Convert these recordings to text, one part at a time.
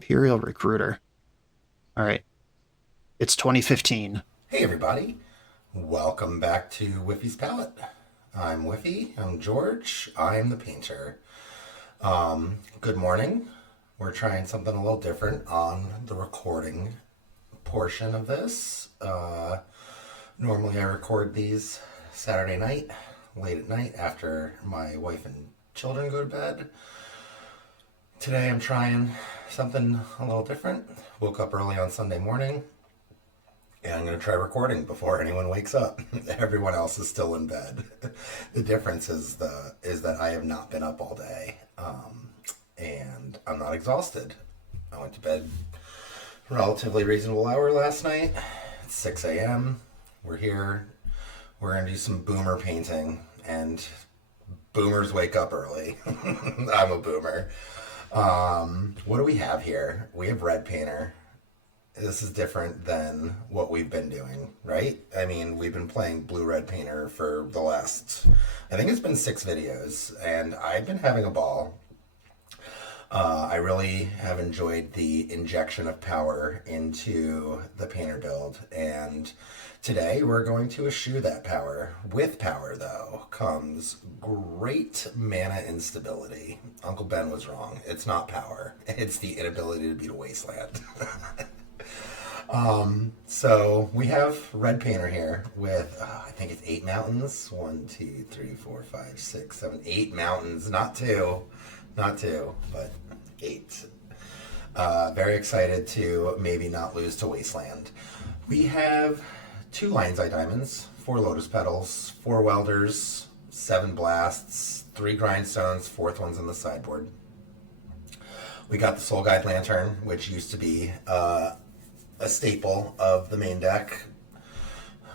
Imperial Recruiter. All right. It's 2015. Hey everybody, welcome back to Whiffy's Palette. I'm Whiffy, I'm George, I'm the painter. Good morning. We're trying something a little different on the recording portion of this. Normally I record these Saturday night, late at night after my wife and children go to bed. Today I'm trying something a little different. Woke up early on Sunday morning. And I'm going to try recording before anyone wakes up. Everyone else is still in bed. The difference is that I have not been up all day, and I'm not exhausted. I went to bed relatively reasonable hour last night. It's 6 a.m. We're here. We're going to do some boomer painting, and boomers wake up early. I'm a boomer. What do we have here? We have red painter. This is different than what we've been doing, right? I mean, we've been playing blue-red painter for the last, I think it's been 6 videos, and I've been having a ball. I really have enjoyed the injection of power into the painter build, and today we're going to eschew that power. With power, though, comes great mana instability. Uncle Ben was wrong. It's not power. It's the inability to beat a wasteland. So we have red painter here with, I think it's 8 mountains. 1, 2, 3, 4, 5, 6, 7, 8 mountains. Not two, but 8. Very excited to maybe not lose to wasteland. We have 2 lion's eye diamonds, 4 lotus petals, 4 welders, 7 blasts, 3 grindstones, 4th one's in the sideboard. We got the soul guide lantern, which used to be a staple of the main deck.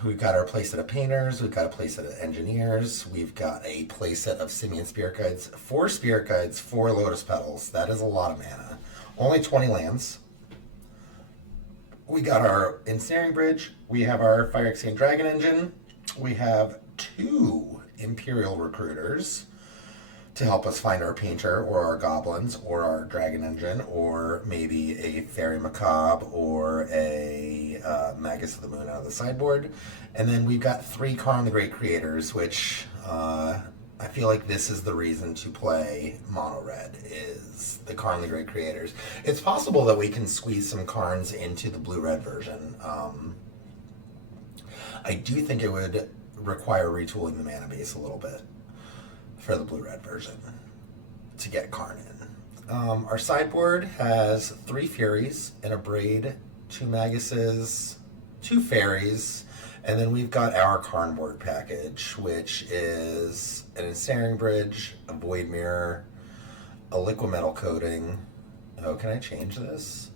We've got our playset of painters, we've got a playset of engineers, we've got a playset of simian spirit guides, 4 spirit guides, 4 lotus petals. That is a lot of mana. Only 20 lands. We got our ensnaring bridge, we have our fire extinct dragon engine, we have 2 imperial recruiters to help us find our painter or our goblins or our dragon engine or maybe a fairy macabre or a magus of the moon out of the sideboard. And then we've got 3 Karn the Great creators, which I feel like this is the reason to play mono red, is the Karn the Great creators. It's possible that we can squeeze some Karns into the blue red version. I do think it would require retooling the mana base a little bit for the blue-red version to get Karn in. Our sideboard has 3 Furies and a Braid, 2 Maguses, 2 Fairies, and then we've got our Karn board package, which is an Ensnaring Bridge, a Void Mirror, a Liquimetal Coating. Oh, can I change this?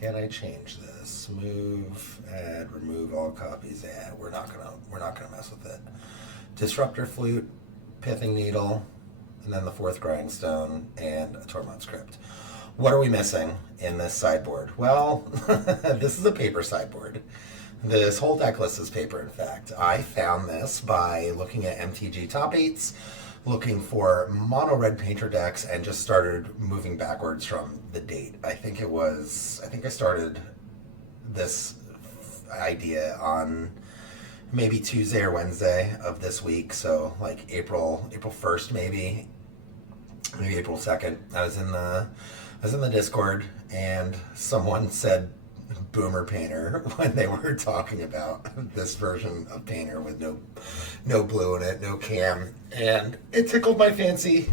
Can I change this? Move, add, remove all copies. Yeah, we're not gonna mess with it. Disruptor Flute, Pithing Needle, and then the 4th Grindstone and a Tormod's Crypt. What are we missing in this sideboard? Well, this is a paper sideboard. This whole deck list is paper, in fact. I found this by looking at MTG top 8s, looking for mono red painter decks, and just started moving backwards from the date. I think I started this idea on maybe Tuesday or Wednesday of this week, so like April 1st, maybe April 2nd. I was in the Discord, and someone said boomer painter when they were talking about this version of painter with no blue in it, no cam, and it tickled my fancy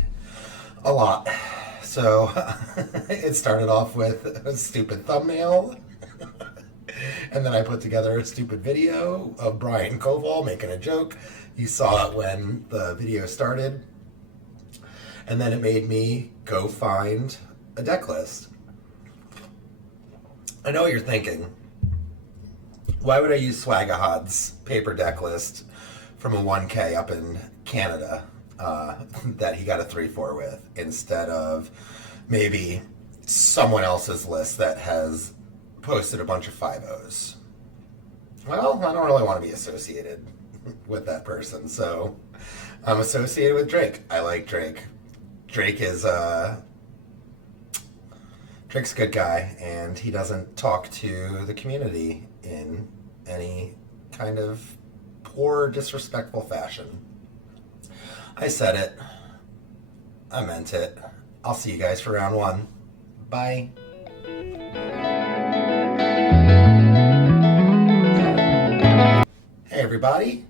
a lot. So it started off with a stupid thumbnail, and then I put together a stupid video of Brian Koval making a joke. You saw it when the video started, and then it made me go find a deck list. I know what you're thinking. Why would I use Swagahod's paper deck list from a 1K up in Canada that he got a 3-4 with, instead of maybe someone else's list that has posted a bunch of 5-0s? Well, I don't really want to be associated with that person, so I'm associated with Drake. I like Drake. Drake is Drake's a good guy, and he doesn't talk to the community in any kind of poor, disrespectful fashion. I said it. I meant it. I'll see you guys for round one. Bye. Hey everybody.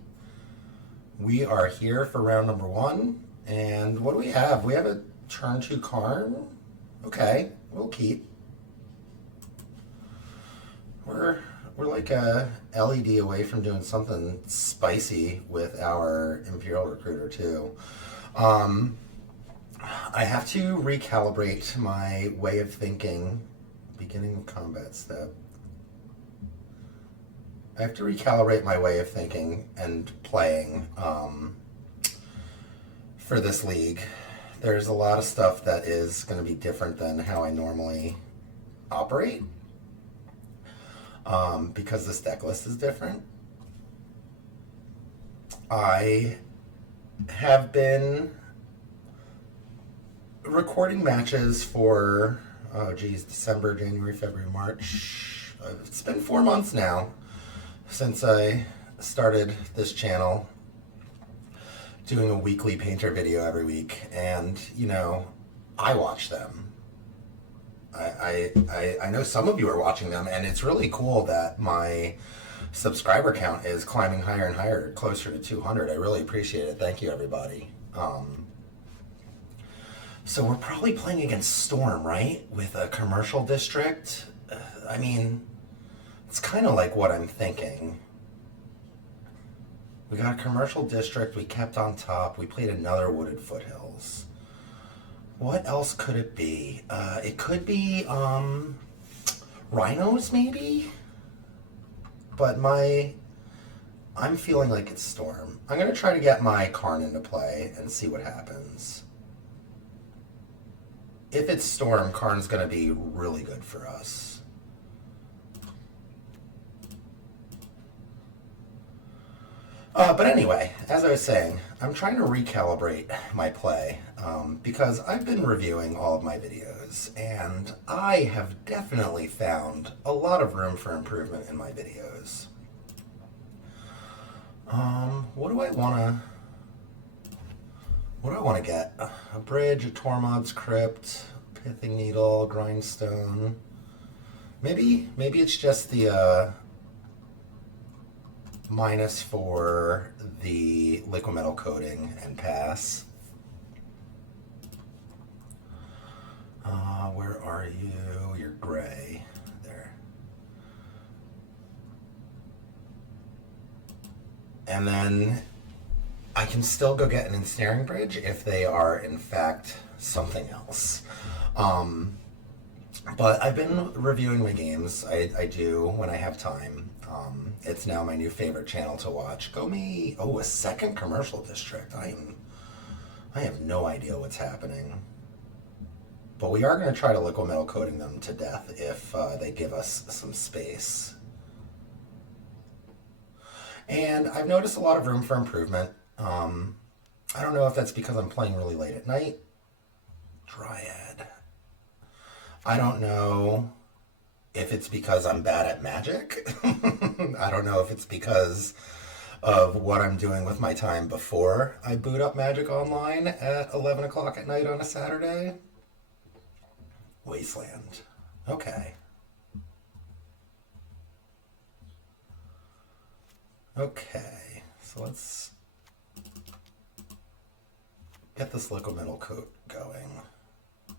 We are here for round number one. And what do we have? We have a turn 2 Karn. Okay, we'll keep. We're like a LED away from doing something spicy with our Imperial Recruiter too. I have to recalibrate my way of thinking. Beginning of combat step. I have to recalibrate my way of thinking and playing for this league. There's a lot of stuff that is going to be different than how I normally operate because this deck list is different. I have been recording matches for, December, January, February, March. It's been 4 months now since I started this channel, doing a weekly painter video every week, and I watch them. I know some of you are watching them, and it's really cool that my subscriber count is climbing higher and higher, closer to 200. I really appreciate it. Thank you, everybody. So we're probably playing against Storm, right? With a commercial district. I mean, it's kind of like what I'm thinking. We got a commercial district, we kept on top, we played another wooded foothills. What else could it be? It could be rhinos maybe? But I'm feeling like it's Storm. I'm gonna try to get my Karn into play and see what happens. If it's Storm, Karn's gonna be really good for us. But anyway, as I was saying, I'm trying to recalibrate my play because I've been reviewing all of my videos, and I have definitely found a lot of room for improvement in my videos. What do I want to get? A bridge, a Tormod's Crypt, Pithing Needle, Grindstone. Maybe it's just the minus for the liquid metal coating and pass. Where are you? You're gray. There. And then I can still go get an ensnaring bridge if they are in fact something else. But I've been reviewing my games. I do when I have time. It's now my new favorite channel to watch. Go me! Oh, a second commercial district. I have no idea what's happening. But we are going to try to liquid metal coating them to death if they give us some space. And I've noticed a lot of room for improvement. I don't know if that's because I'm playing really late at night. Dryad. I don't know if it's because I'm bad at Magic. I don't know if it's because of what I'm doing with my time before I boot up Magic Online at 11 o'clock at night on a Saturday. Wasteland. Okay. Okay. So let's get this liquid metal coat going.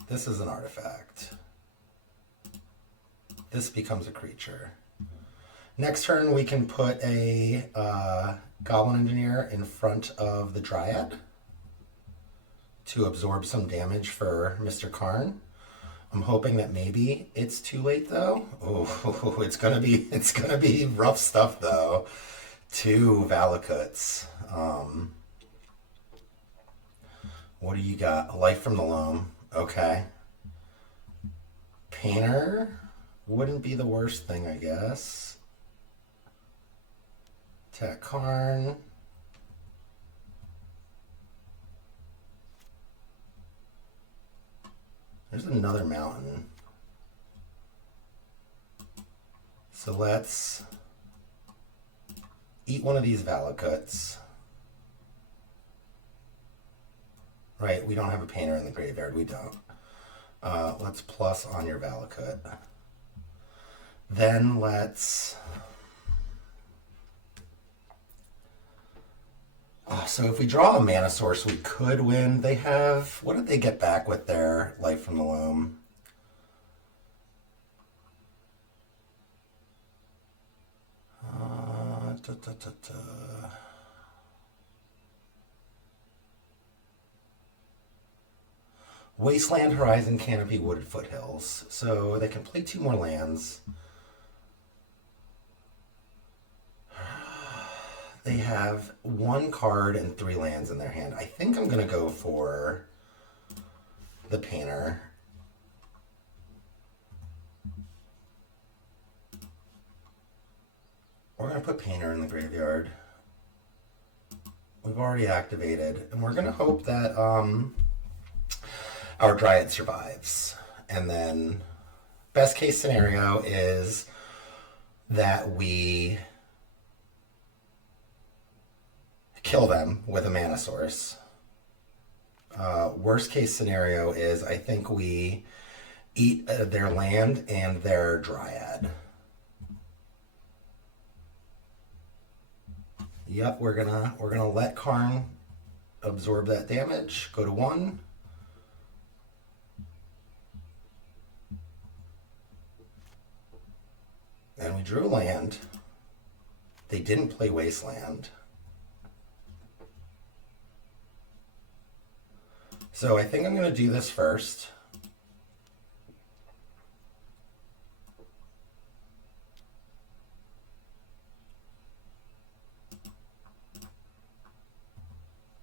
This is an artifact. This becomes a creature. Next turn we can put a Goblin Engineer in front of the Dryad to absorb some damage for Mr. Karn. I'm hoping that maybe it's too late though. Oh, it's gonna be rough stuff though. 2 Valakuts. What do you got? A Life from the Loam. Okay. Painter wouldn't be the worst thing, I guess. Attack Karn. There's another mountain. So let's eat one of these Valakuts. Right, we don't have a painter in the graveyard. We don't. Let's plus on your Valakut. Then let's... so if we draw a mana source, we could win. They have... What did they get back with their Life from the Loam? Wasteland, Horizon, Canopy, Wooded Foothills. So they can play 2 more lands. They have 1 card and 3 lands in their hand. I think I'm going to go for the Painter. We're going to put Painter in the graveyard. We've already activated. And we're going to hope that our Dryad survives. And then best case scenario is that we kill them with a mana source. Worst case scenario is I think we eat their land and their Dryad. Yep, we're gonna let Karn absorb that damage. Go to 1. And we drew a land. They didn't play Wasteland. So I think I'm going to do this first.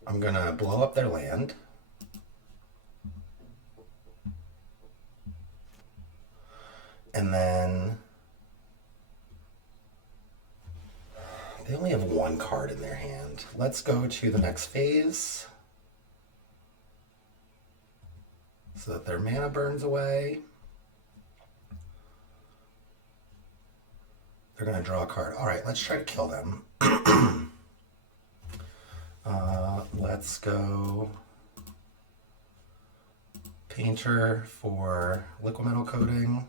I'm going to blow up their land. And then they only have 1 card in their hand. Let's go to the next phase so that their mana burns away. They're going to draw a card. All right, let's try to kill them. Let's go Painter for liquid metal coating.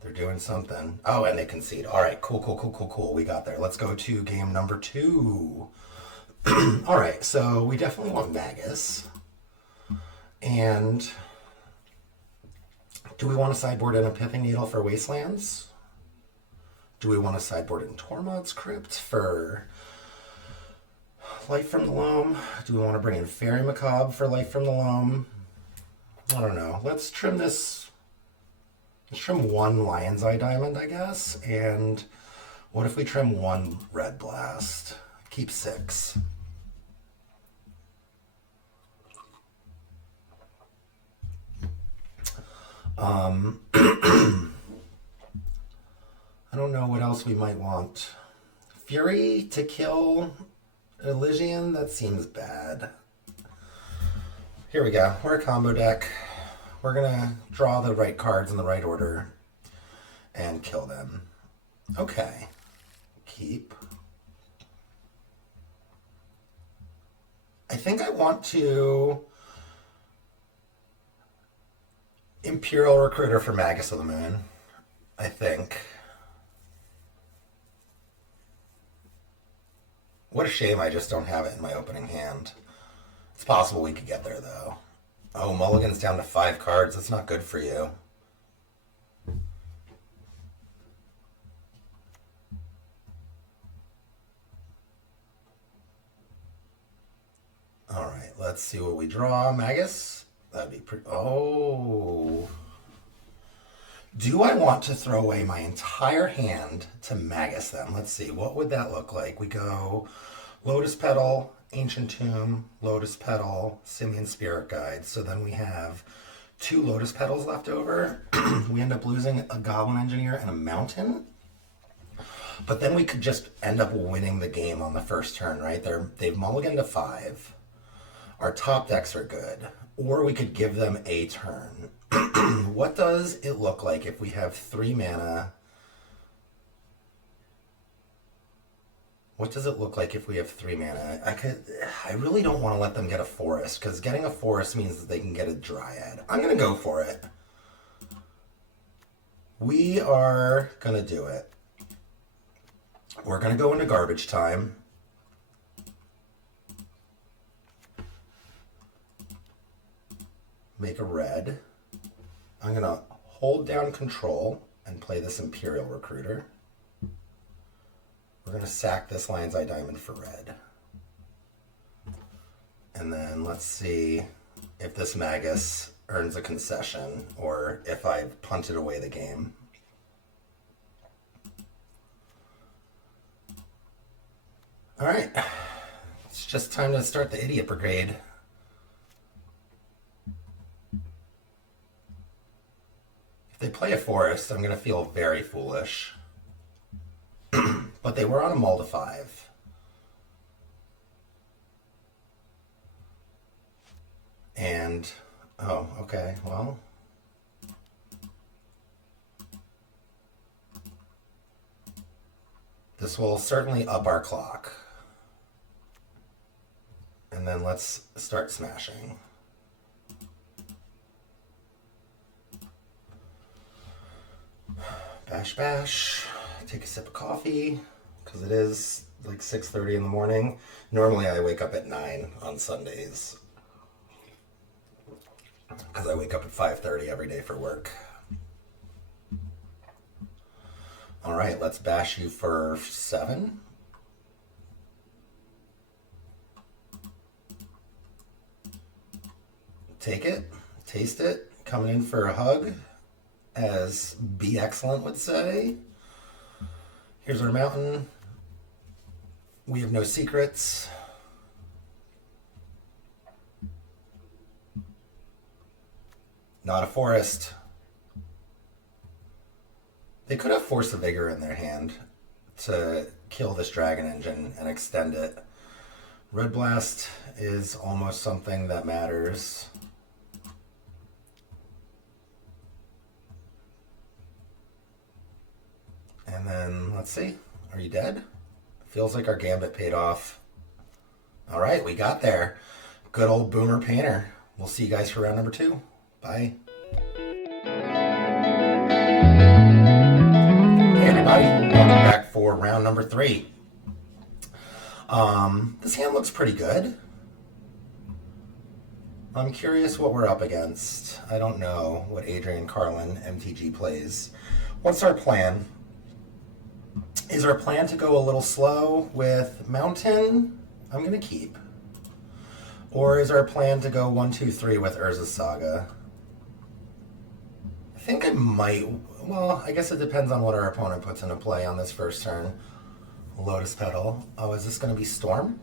They're doing something. Oh, and they concede. All right, cool. We got there. Let's go to game number 2. All right, so we definitely want Magus. And do we want to sideboard in a Pithing Needle for Wastelands? Do we want to sideboard in Tormod's Crypt for Life from the Loam? Do we want to bring in Fairy Macabre for Life from the Loam? I don't know. Let's trim this. Let's trim 1 Lion's Eye Diamond, I guess. And what if we trim 1 Red Blast? Keep 6. I don't know what else we might want. Fury to kill Elysian? That seems bad. Here we go. We're a combo deck. We're going to draw the right cards in the right order and kill them. Okay. Keep. I think I want to Imperial Recruiter for Magus of the Moon. I think. What a shame I just don't have it in my opening hand. It's possible we could get there, though. Oh, Mulligan's down to 5 cards. That's not good for you. All right, let's see what we draw. Magus? That'd be pretty... Oh. Do I want to throw away my entire hand to Magus them? Let's see. What would that look like? We go Lotus Petal, Ancient Tomb, Lotus Petal, Simian Spirit Guide. So then we have 2 Lotus Petals left over. We end up losing a Goblin Engineer and a Mountain. But then we could just end up winning the game on the first turn, right? They've mulliganed to 5. Our top decks are good. Or we could give them a turn. What does it look like if we have 3 mana? What does it look like if we have 3 mana? I really don't want to let them get a forest, because getting a forest means that they can get a dryad. I'm going to go for it. We are going to do it. We're going to go into garbage time. Make a red. I'm going to hold down control and play this Imperial Recruiter. We're going to sack this Lion's Eye Diamond for red. And then let's see if this Magus earns a concession or if I've punted away the game. All right. It's just time to start the Idiot Brigade. If they play a forest, I'm going to feel very foolish. But they were on a mull to 5. And, oh, okay, well. This will certainly up our clock. And then let's start smashing. Bash, bash. Take a sip of coffee, because it is like 6:30 in the morning. Normally I wake up at 9 on Sundays, because I wake up at 5:30 every day for work. All right, let's bash you for 7. Take it, taste it, coming in for a hug, as Be Excellent would say. Here's our mountain. We have no secrets. Not a forest. They could have Force of Vigor in their hand to kill this Dragon Engine and extend it. Red Blast is almost something that matters. And then, let's see. Are you dead? Feels like our gambit paid off. All right, we got there. Good old Boomer Painter. We'll see you guys for round number 2. Bye. Hey, everybody. Welcome back for round number 3. This hand looks pretty good. I'm curious what we're up against. I don't know what Adrian Carlin, MTG, plays. What's our plan? Is our plan to go a little slow with Mountain? I'm going to keep. Or is our plan to go 1, 2, 3 with Urza's Saga? I think I might. Well, I guess it depends on what our opponent puts into play on this first turn. Lotus Petal. Oh, is this going to be Storm?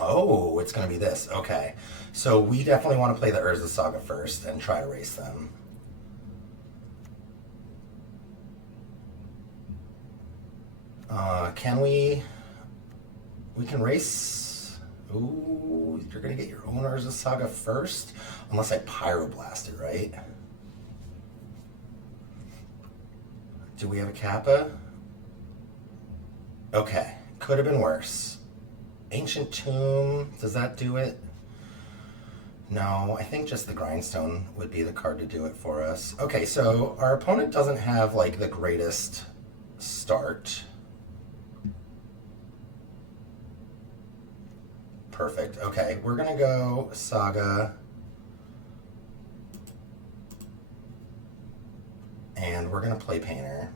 Oh, it's going to be this. Okay. So we definitely want to play the Urza's Saga first and try to race them. Can we can race. Ooh, you're gonna get your own Urza's Saga first, unless I Pyroblast it, right? Do we have a Kappa? Okay, could have been worse. Ancient Tomb, does that do it? No, I think just the Grindstone would be the card to do it for us. Okay, so our opponent doesn't have like the greatest start. Perfect. Okay, we're gonna go Saga. And we're gonna play Painter.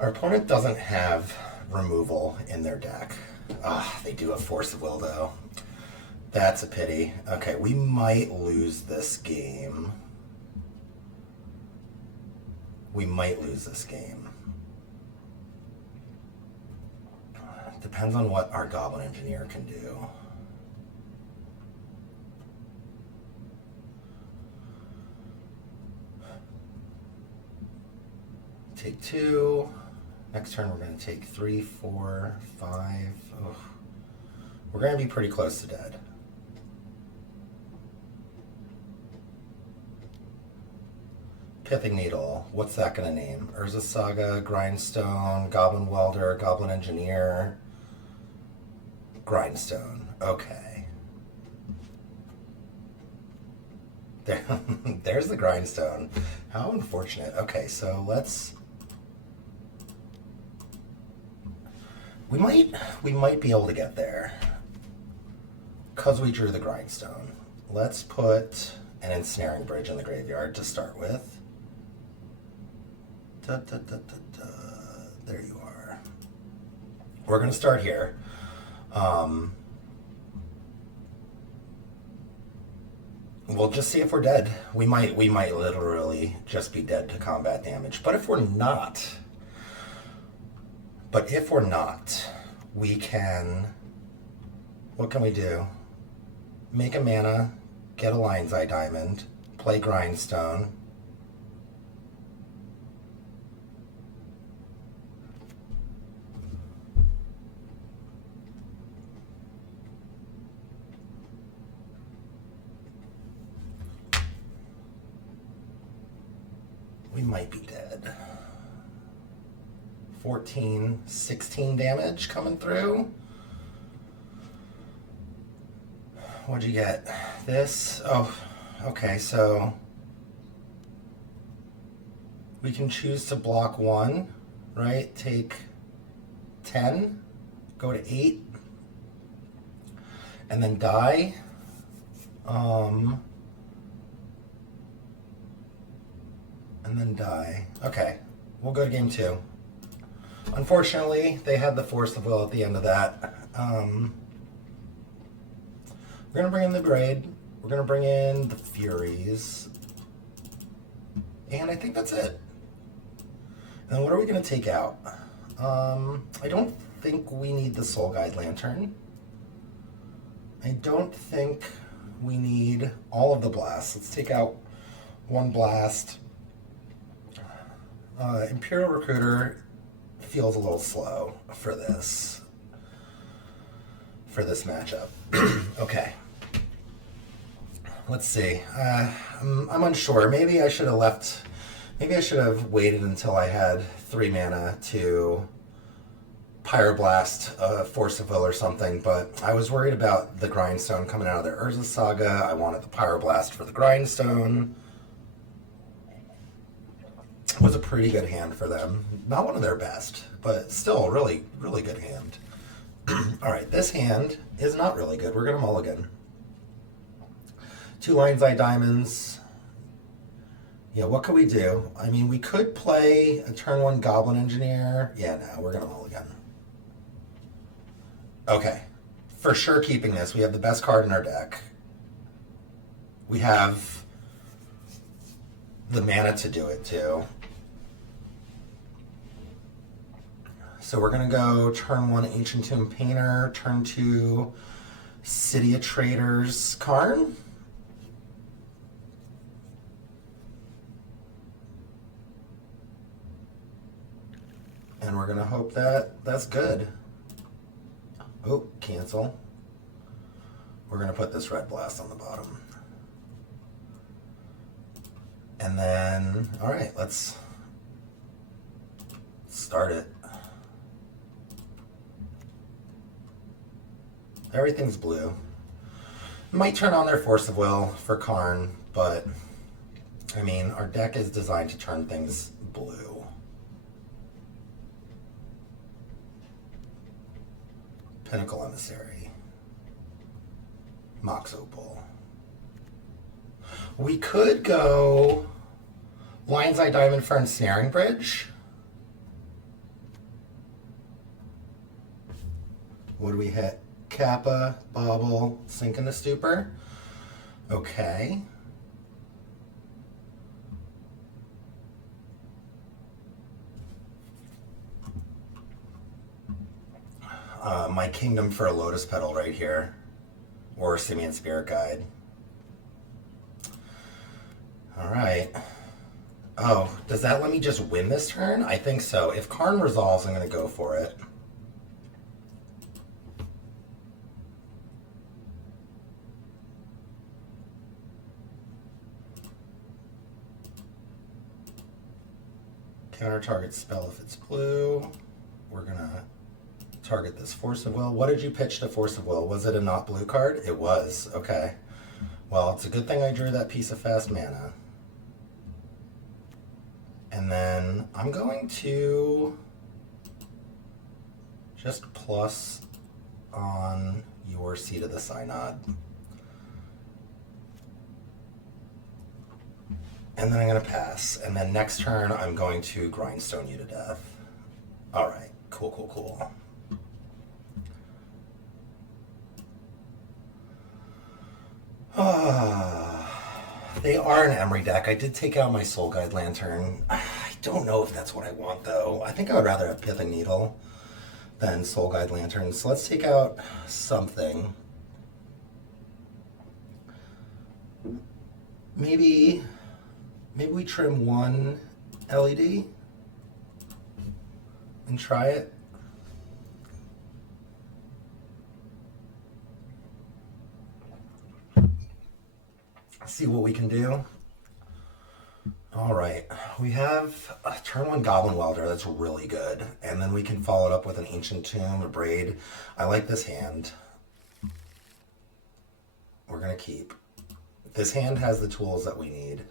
Our opponent doesn't have removal in their deck. Ah, they do have Force of Will though. That's a pity. Okay, we might lose this game. We might lose this game. Depends on what our Goblin Engineer can do. take 2. Next turn we're going to take 3, 4, 5. Ugh. We're going to be pretty close to dead. Pithing Needle. What's that going to name? Urza Saga, Grindstone, Goblin Welder, Goblin Engineer, Grindstone. Okay. There's the Grindstone. How unfortunate. Okay, so let's... We might be able to get there. Because we drew the Grindstone. Let's put an Ensnaring Bridge in the graveyard to start with. Da, da, da, da, da. There you are. We're going to start here. We'll just see if we're dead. We might literally just be dead to combat damage. But if we're not, we can... What can we do? Make a mana, get a Lion's Eye Diamond, play Grindstone. We might be dead. 14, 16 damage coming through. What'd you get? This? Oh, okay, so we can choose to block 1, right? Take 10, go to 8, and then die. And then die. Okay, we'll go to game 2. Unfortunately, they had the Force of Will at the end of that. We're going to bring in the Braid. We're going to bring in the Furies. And I think that's it. And then what are we going to take out? I don't think we need the Soul Guide Lantern. I don't think we need all of the blasts. Let's take out 1 blast. Imperial Recruiter feels a little slow for this matchup. Okay. Let's see. I'm unsure. Maybe I should have waited until I had 3 mana to Pyroblast, Force of Will or something, but I was worried about the Grindstone coming out of their Urza Saga. I wanted the Pyroblast for the Grindstone. It was a pretty good hand for them. Not one of their best, but still a really, really good hand. Alright, this hand is not really good. We're going to mulligan. 2 Lion's Eye Diamonds. Yeah, what could we do? I mean, we could play a turn 1 Goblin Engineer. Yeah, no, we're going to mulligan. Okay. For sure keeping this. We have the best card in our deck. We have the mana to do it too. So we're going to go turn 1 Ancient Tomb Painter, turn 2 City of Traders Karn. And we're going to hope that that's good. Oh, cancel. We're going to put this Red Blast on the bottom. And then, all right, let's start it. Everything's blue. Might turn on their Force of Will for Karn, but I mean, our deck is designed to turn things blue. Pinnacle Emissary. Mox Opal. We could go Lion's Eye Diamond for Ensnaring Bridge. What do we hit? Kappa, Bobble, Sink in the Stupor. Okay. My Kingdom for a Lotus Petal right here. Or Simian Spirit Guide. Alright. Oh, does that let me just win this turn? I think so. If Karn resolves, I'm going to go for it. Counter target spell if it's blue. We're going to target this Force of Will. What did you pitch to Force of Will? Was it a not blue card? It was. Okay. Well, it's a good thing I drew that piece of fast mana. And then I'm going to just plus on your Seat of the Synod. And then I'm going to pass. And then next turn, I'm going to grindstone you to death. All right. Cool, cool, cool. They are an Emery deck. I did take out my Soul Guide Lantern. I don't know if that's what I want, though. I think I would rather have Pithing Needle than Soul Guide Lantern. So let's take out something. Maybe we trim one LED and try it. See what we can do. All right, we have a turn one Goblin Welder. That's really good. And then we can follow it up with an Ancient Tomb, a Braid. I like this hand. We're going to keep. This hand has the tools that we need.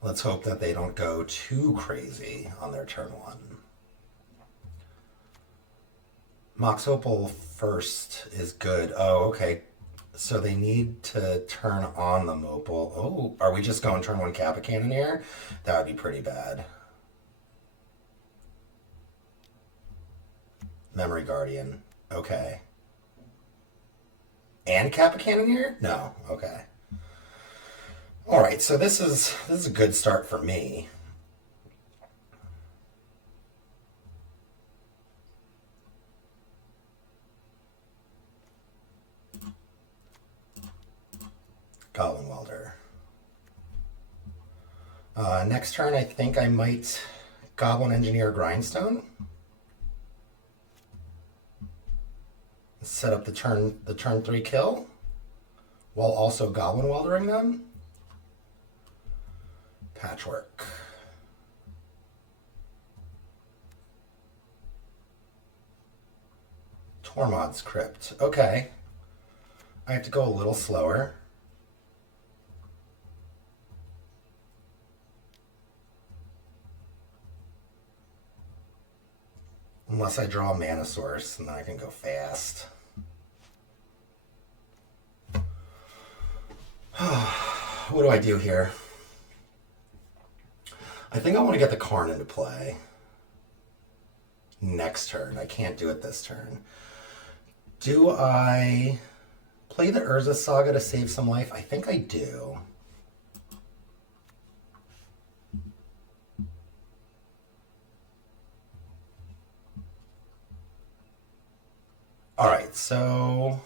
Let's hope that they don't go too crazy on their turn one. Mox Opal first is good. Oh, okay. So they need to turn on the Mopal. Oh, are we just going turn one Kappa Cannoneer? That would be pretty bad. Memory Guardian. Okay. And Kappa Cannoneer? No. Okay. All right. So this is a good start for me. Goblin Welder. Next turn, I think I might Goblin Engineer Grindstone. Set up the turn 3 kill while also Goblin Weldering them. Patchwork. Tormod's Crypt. Okay. I have to go a little slower. Unless I draw a mana source, and then I can go fast. What do I do here? I think I want to get the Karn into play. Next turn. I can't do it this turn. Do I play the Urza Saga to save some life? I think I do. All right, so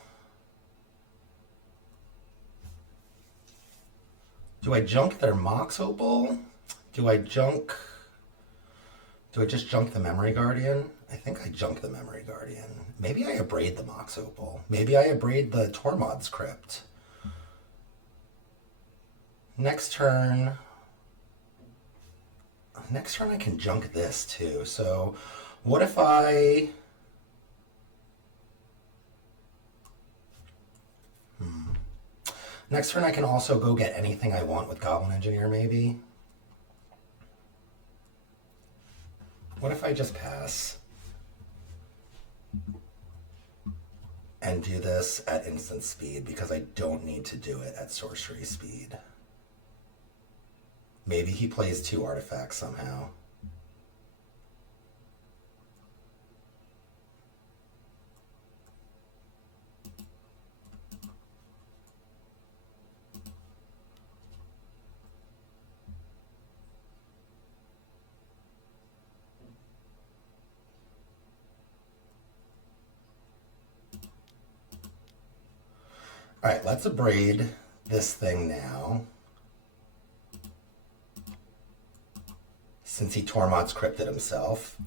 do I junk their Mox Opal? Do I just junk the Memory Guardian? I think I junk the Memory Guardian. Maybe I abrade the Mox Opal. Maybe I abrade the Tormod's Crypt. Next turn I can junk this too. So what if I... Next turn I can also go get anything I want with Goblin Engineer, maybe. What if I just pass and do this at instant speed because I don't need to do it at sorcery speed? Maybe he plays 2 artifacts somehow. All right, let's abrade this thing now. since he Tormod's crypted himself.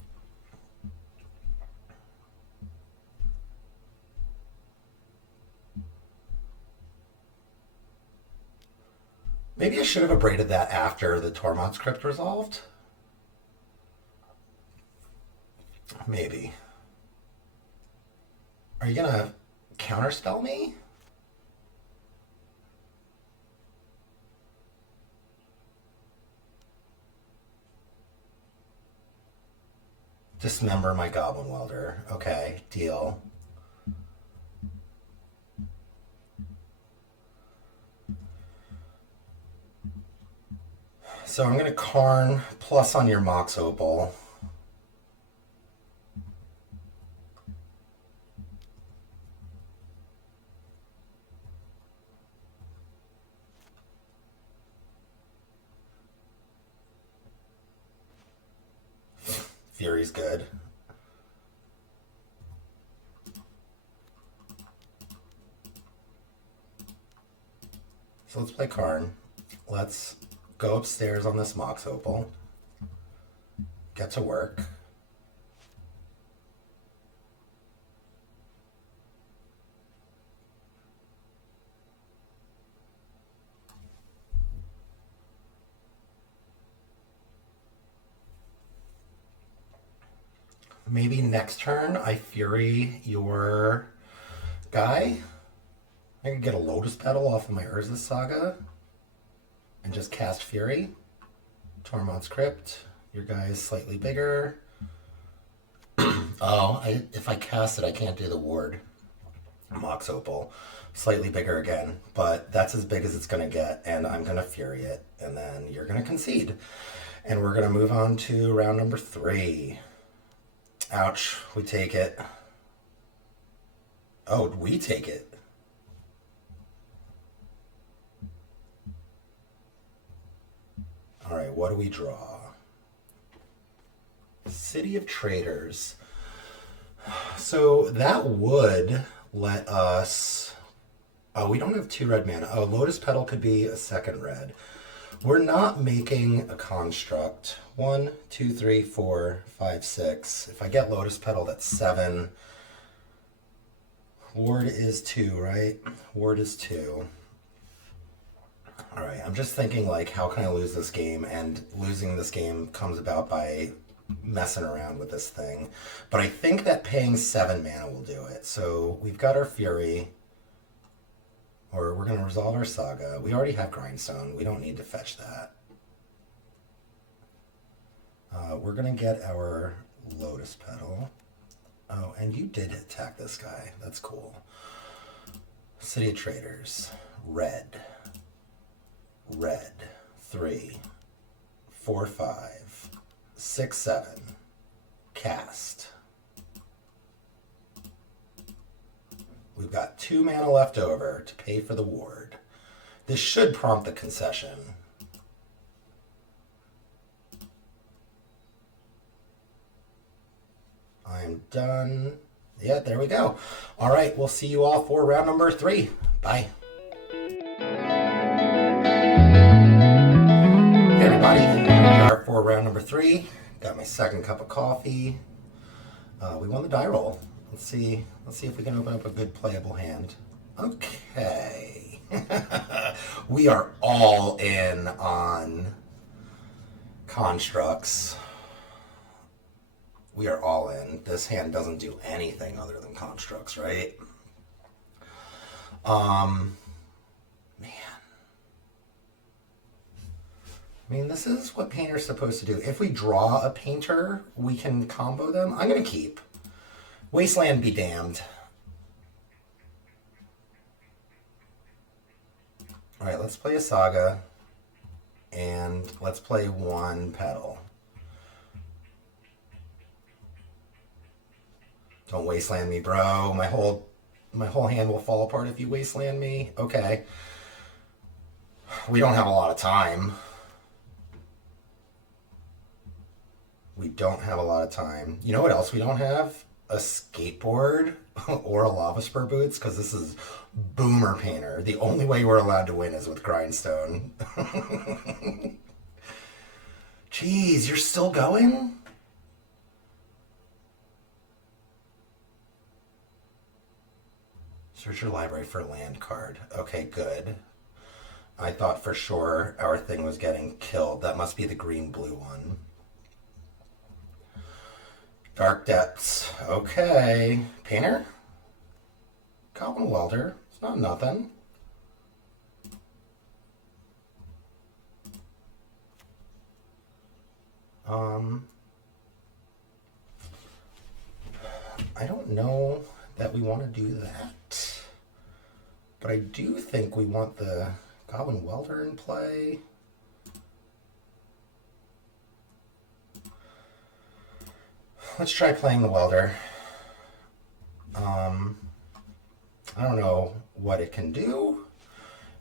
Maybe I should have abraded that after the Tormod's crypt resolved. Maybe. Are you gonna counterspell me? Dismember my Goblin Welder. Okay, deal. So I'm gonna Karn plus on your Mox Opal. Fury's good. So let's play Karn. Let's go upstairs on this Mox Opal. Get to work. Maybe next turn I Fury your guy. I could get a Lotus Petal off of my Urza Saga and just cast Fury. Tormod's Crypt. Your guy is slightly bigger. If I cast it, I can't do the ward. Mox Opal. Slightly bigger again, but that's as big as it's going to get, and I'm going to Fury it, and then you're going to concede. And we're going to move on to round number 3. Ouch, we take it. Oh, we take it. All right, what do we draw? City of Traders. So that would let us... Oh, we don't have 2 red mana. Oh, Lotus Petal could be a 2nd red. We're not making a construct. 1, 2, 3, 4, 5, 6. If I get Lotus Petal, that's 7. Ward is 2, right? Ward is 2. All right, I'm just thinking, like, how can I lose this game? And losing this game comes about by messing around with this thing. But I think that paying 7 mana will do it. So we've got our Fury. Or we're going to resolve our Saga. We already have Grindstone. We don't need to fetch that. We're going to get our Lotus Petal. Oh, and you did attack this guy. That's cool. City of Traders. Red. Red. 3, 4, 5, 6, 7. Cast. We've got 2 mana left over to pay for the ward. This should prompt the concession. I'm done. Yeah, there we go. All right, we'll see you all for round number 3. Bye. Hey everybody, we are for round number 3. Got my 2nd cup of coffee. We won the die roll. Let's see if we can open up a good playable hand. Okay. We are all in on constructs. We are all in. This hand doesn't do anything other than constructs, right? Man. I mean, this is what Painter's supposed to do. If we draw a Painter, we can combo them. I'm going to keep. Wasteland be damned. All right, let's play a Saga. And let's play 1 Petal. Don't Wasteland me, bro. My whole hand will fall apart if you Wasteland me. Okay. We don't have a lot of time. We don't have a lot of time. You know what else we don't have? A skateboard or a lava spur boots, because this is Boomer Painter. The only way we're allowed to win is with Grindstone. Jeez, you're still going? Search your library for a land card. Okay, good. I thought for sure our thing was getting killed. That must be the green-blue one. Dark Depths. Okay. Painter? Goblin Welder. It's not nothing. I don't know that we want to do that. But I do think we want the Goblin Welder in play. Let's try playing the Welder. I don't know what it can do.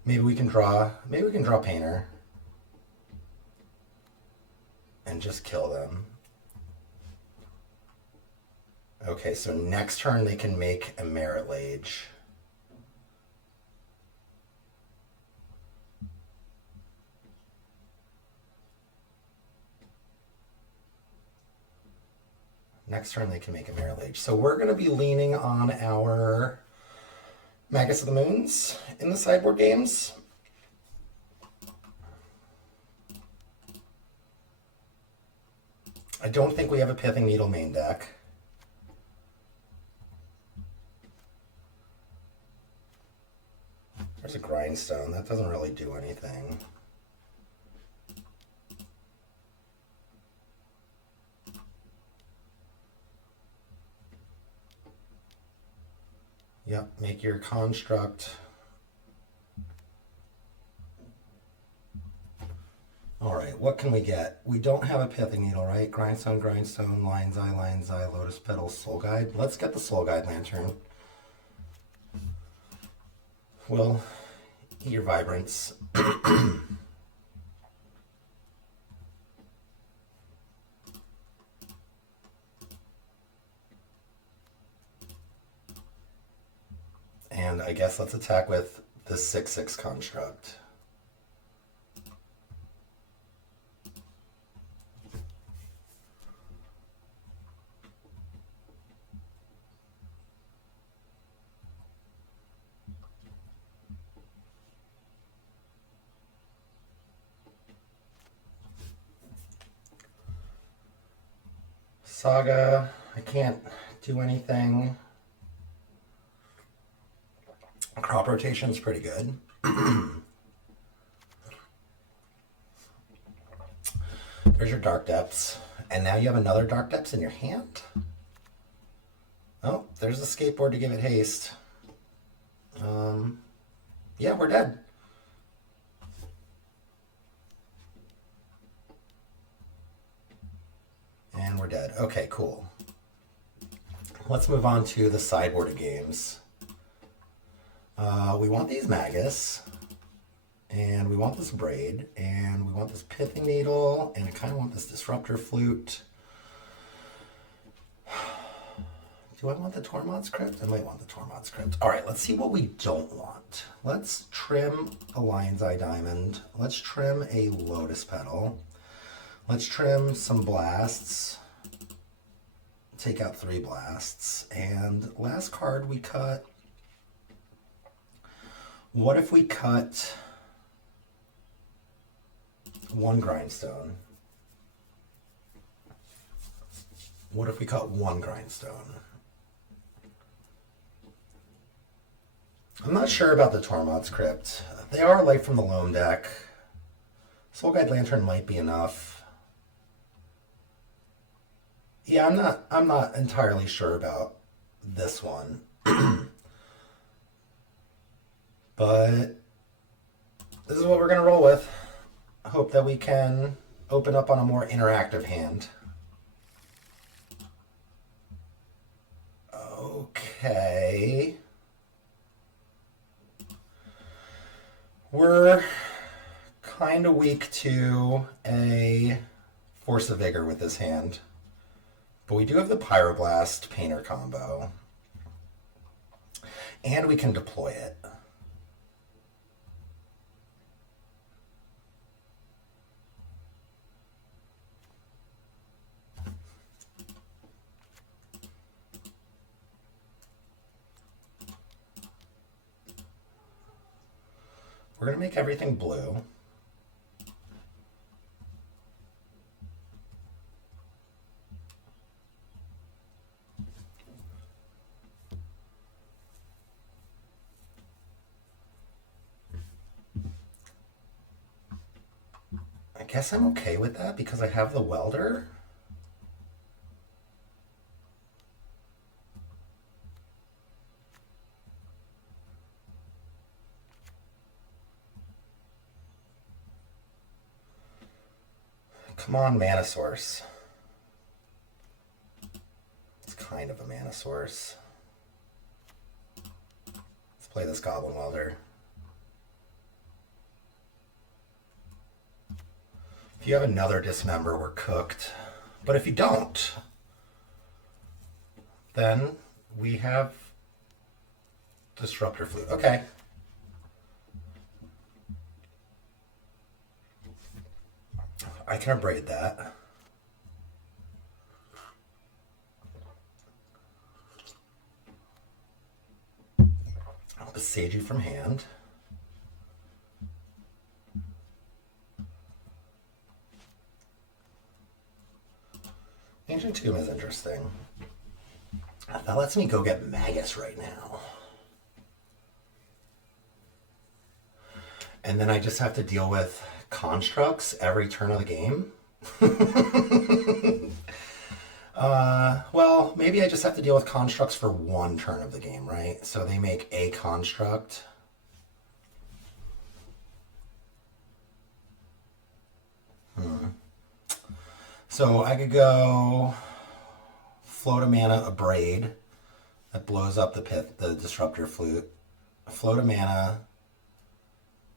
Maybe we can draw Painter and just kill them. Okay, so next turn they can make a Merit Lage. Next turn they can make a Merit Lage. So we're going to be leaning on our Magus of the Moons in the sideboard games. I don't think we have a Pithing Needle main deck. There's a Grindstone. That doesn't really do anything. Yep, make your construct. All right, what can we get? We don't have a Pithing Needle, right? Grindstone, Grindstone, Lion's Eye, Lotus Petal, Soul Guide. Let's get the Soul Guide Lantern. We'll eat your Vibrance. And I guess let's attack with the 6/6 construct. Saga, I can't do anything. Crop rotation's pretty good. There's your Dark Depths. And now you have another Dark Depths in your hand? Oh, there's a Skateboard to give it haste. Yeah, we're dead. And we're dead. Okay, cool. Let's move on to the sideboard of games. We want these Magus, and we want this Braid, and we want this Pithing Needle, and I kind of want this Disruptor Flute. Do I want the Tormod's Crypt? I might want the Tormod's Crypt. All right, let's see what we don't want. Let's trim a Lion's Eye Diamond. Let's trim a Lotus Petal. Let's trim some Blasts. Take out 3 Blasts. And last card we cut. What if we cut 1 Grindstone? What if we cut 1 Grindstone? I'm not sure about the Tormod's Crypt. They are Light from the Loam deck. Soul Guide Lantern might be enough. Yeah, I'm not entirely sure about this one. But this is what we're going to roll with. I hope that we can open up on a more interactive hand. Okay. We're kind of weak to a Force of Vigor with this hand. But we do have the Pyroblast Painter combo. And we can deploy it. We're going to make everything blue. I guess I'm okay with that because I have the welder. Come on, mana source. It's kind of a mana source. Let's play this Goblin Welder. If you have another dismember, we're cooked. But if you don't, then we have Disruptor Flute. Okay. I can abrade that. I'll besage you from hand. Ancient Tomb is interesting. That lets me go get Magus right now. And then I just have to deal with constructs every turn of the game. Well, maybe I just have to deal with constructs for one turn of the game, right? So they make a construct. So I could go float a mana, abrade. That blows up the Disruptor Flute. Float a mana.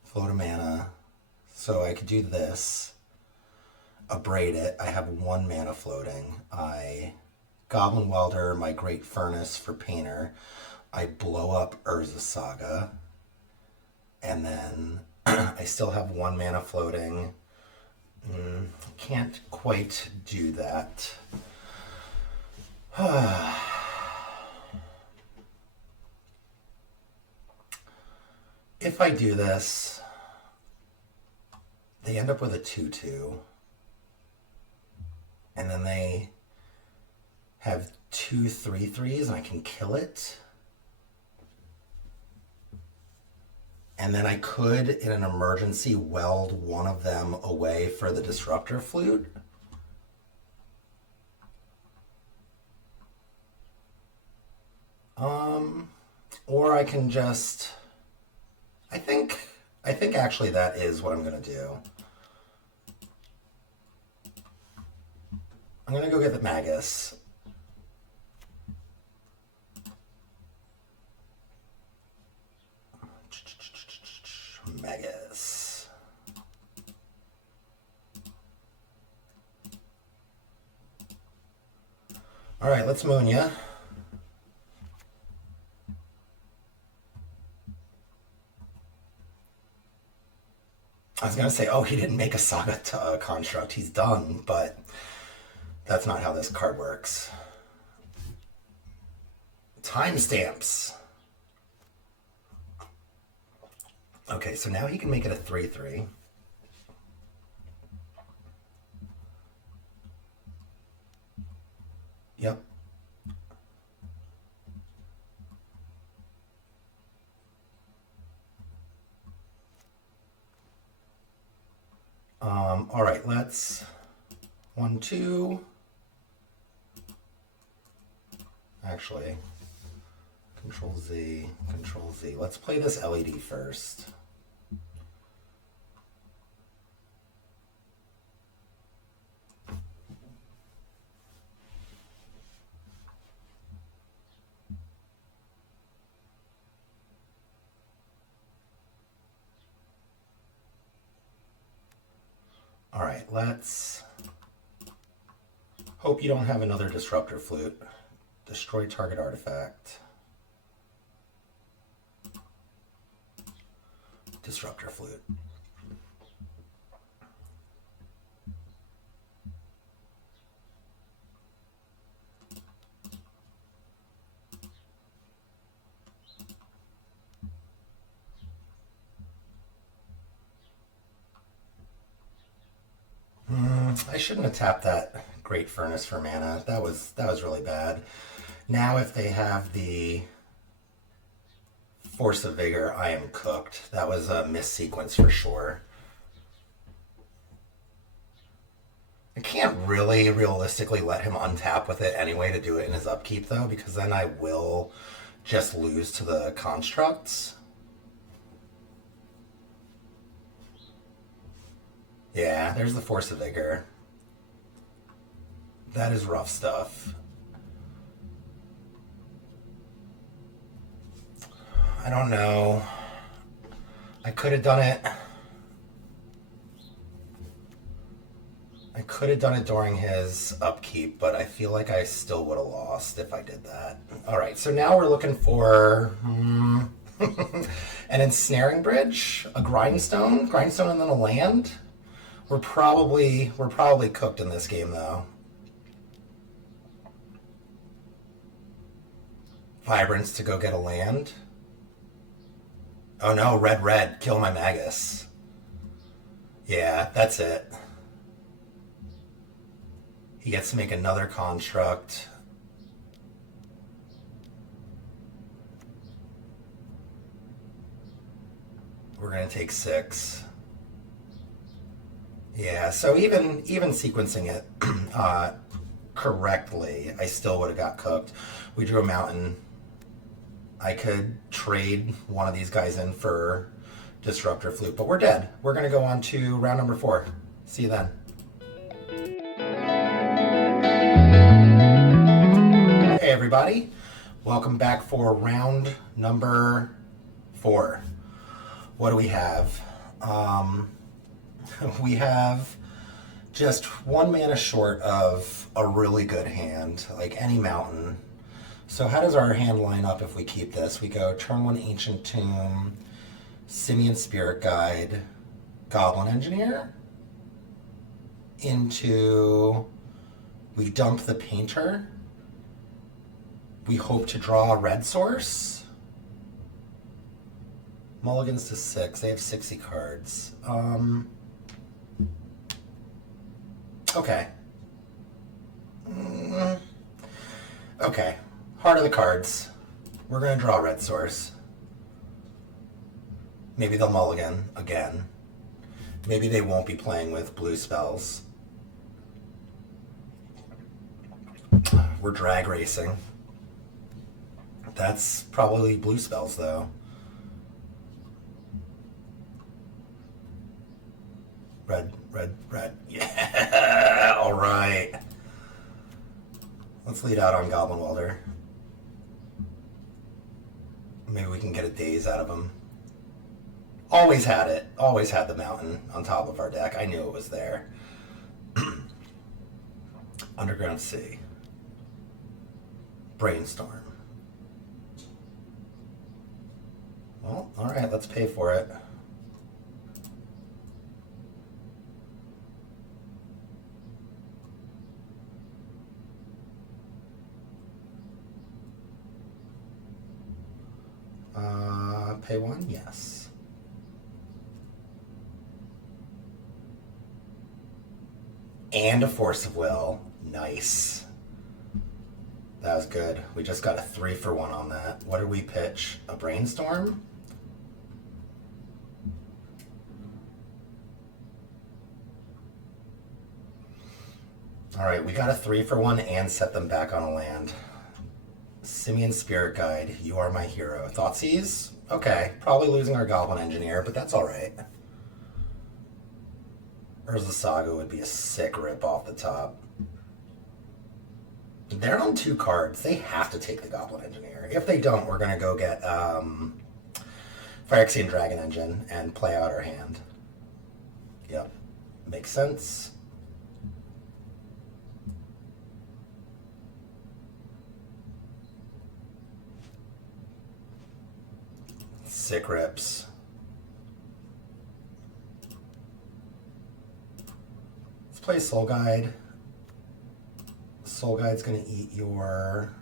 Float a mana. So I could do this. Abrade it. I have 1 mana floating. I Goblin Welder, my Great Furnace for Painter. I blow up Urza Saga. And then I still have 1 mana floating. Can't quite do that. If I do this, they end up with a 2/2. And then they have 2 3/3s and I can kill it. And then I could, in an emergency, weld one of them away for the Disruptor Flute. Or I can just... I think actually that is what I'm going to do. I'm going to go get the Magus. Magus. All right, let's moon ya. I was going to say, oh, he didn't make a Saga construct. He's done, but that's not how this card works. Timestamps. Okay, so now he can make it a 3/3. Yep. All right, let's 1, 2. Actually, Control Z, Control Z. Let's play this LED first. All right, let's hope you don't have another Disruptor Flute. Destroy target artifact. Disruptor Flute. I shouldn't have tapped that Great Furnace for mana. That was really bad. Now if they have the Force of Vigor, I am cooked. That was a missed sequence for sure. I can't really realistically let him untap with it anyway to do it in his upkeep though, because then I will just lose to the constructs. Yeah, there's the Force of Vigor. That is rough stuff. I don't know. I could have done it. I could have done it during his upkeep, but I feel like I still would have lost if I did that. All right, so now we're looking for an ensnaring bridge, a grindstone, and then a land. We're probably cooked in this game though. Vibrance to go get a land. Oh no, red, kill my Magus. Yeah, that's it. He gets to make another construct. We're gonna take 6. Yeah, so even sequencing it correctly, I still would have got cooked. We drew a mountain. I could trade one of these guys in for Disruptor Flute, but we're dead. We're gonna go on to round number 4. See you then. Hey everybody, welcome back for round number 4. What do we have? We have just 1 mana short of a really good hand, like any mountain. So how does our hand line up if we keep this? We go turn 1 Ancient Tomb, Simian Spirit Guide, Goblin Engineer, into, we dump the Painter, we hope to draw a red source. Mulligans to 6, they have 60 cards. Okay. Okay. Heart of the cards. We're going to draw a red source. Maybe they'll mulligan again. Maybe they won't be playing with blue spells. We're drag racing. That's probably blue spells, though. Red. Yeah! All right. Let's lead out on Goblin Welder. Maybe we can get a daze out of him. Always had it. Always had the mountain on top of our deck. I knew it was there. Underground Sea. Brainstorm. Well, alright, let's pay for it. Pay 1? Yes. And a Force of Will. Nice. That was good. We just got a 3-for-1 on that. What did we pitch? A Brainstorm? Alright, we got a 3-for-1 and set them back on a land. Simian Spirit Guide, you are my hero. Thoughtseize? Okay, probably losing our Goblin Engineer, but that's alright. Urza Saga would be a sick rip off the top. They're on 2 cards. They have to take the Goblin Engineer. If they don't, we're going to go get Phyrexian Dragon Engine and play out our hand. Yep, makes sense. Sick rips. Let's play Soul Guide. Soul Guide's going to eat your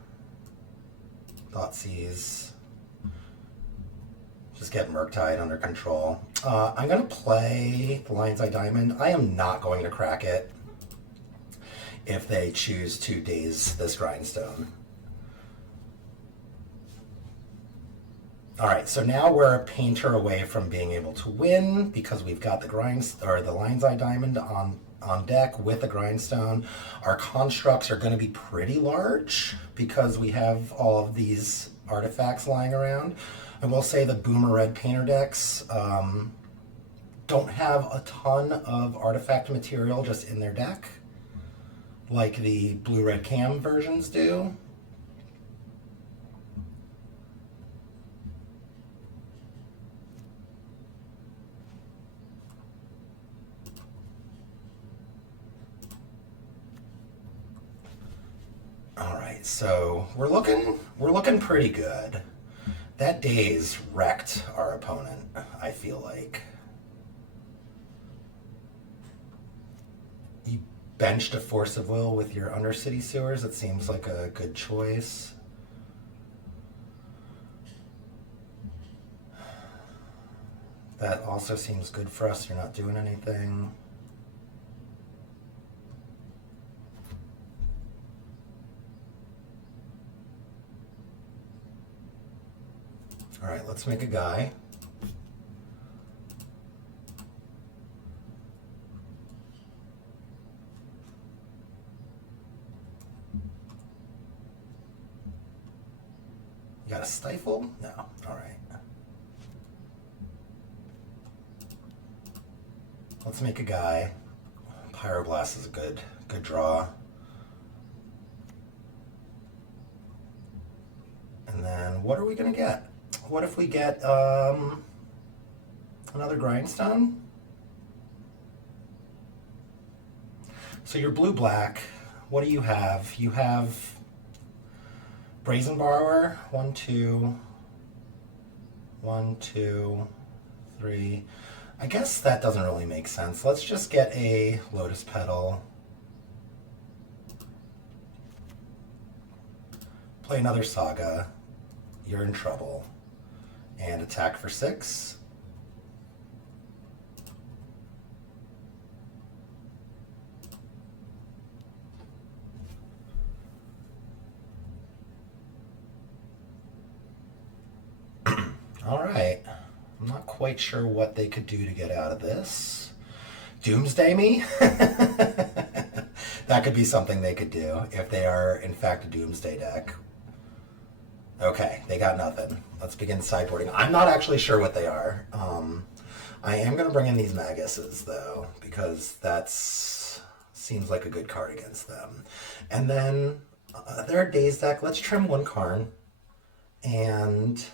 Thoughtseize. Just get Murktide under control. I'm going to play the Lion's Eye Diamond. I am not going to crack it. if they choose to daze this grindstone. All right, so now we're a painter away from being able to win because we've got the the lion's eye diamond on deck with a grindstone. Our constructs are going to be pretty large because we have all of these artifacts lying around. I will say the Boomer Red painter decks don't have a ton of artifact material just in their deck like the Blue Red Cam versions do. All right, so we're looking pretty good. That daze wrecked our opponent, I feel like. You benched a Force of Will with your Undercity Sewers. It seems like a good choice. That also seems good for us. You're not doing anything. All right, let's make a guy. You got a stifle? No. All right. Let's make a guy. Pyroblast is a good draw. And then what are we gonna get? What if we get another grindstone? So you're blue-black. What do you have? You have Brazen Borrower. 1, 2, 1, 2, 3. I guess that doesn't really make sense. Let's just get a Lotus Petal. Play another Saga. You're in trouble. And attack for 6. All right. I'm not quite sure what they could do to get out of this. Doomsday me? That could be something they could do if they are, in fact, a Doomsday deck. Okay, they got nothing. Let's begin sideboarding. I'm not actually sure what they are. I am going to bring in these Maguses, though, because that seems like a good card against them. And then their Daze deck, let's trim one Karn. And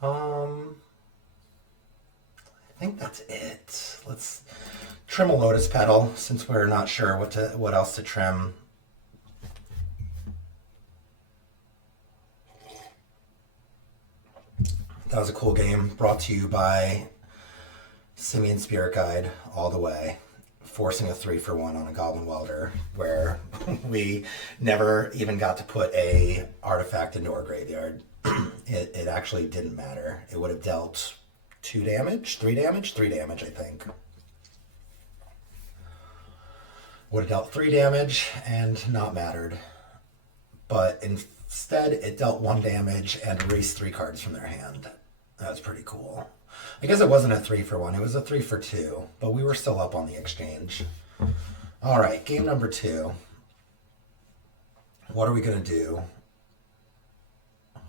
I think that's it. Let's trim a Lotus Petal since we're not sure what else to trim. That was a cool game, brought to you by Simian Spirit Guide all the way, forcing a 3-for-1 on a Goblin Welder, where we never even got to put a artifact into our graveyard. It actually didn't matter. It would have dealt 2 damage, 3 damage, 3 damage, I think. Would have dealt 3 damage and not mattered. But instead, it dealt 1 damage and erased 3 cards from their hand. That was pretty cool. I guess it wasn't a 3-for-1, it was a 3-for-2, but we were still up on the exchange. All right, game number 2. What are we going to do?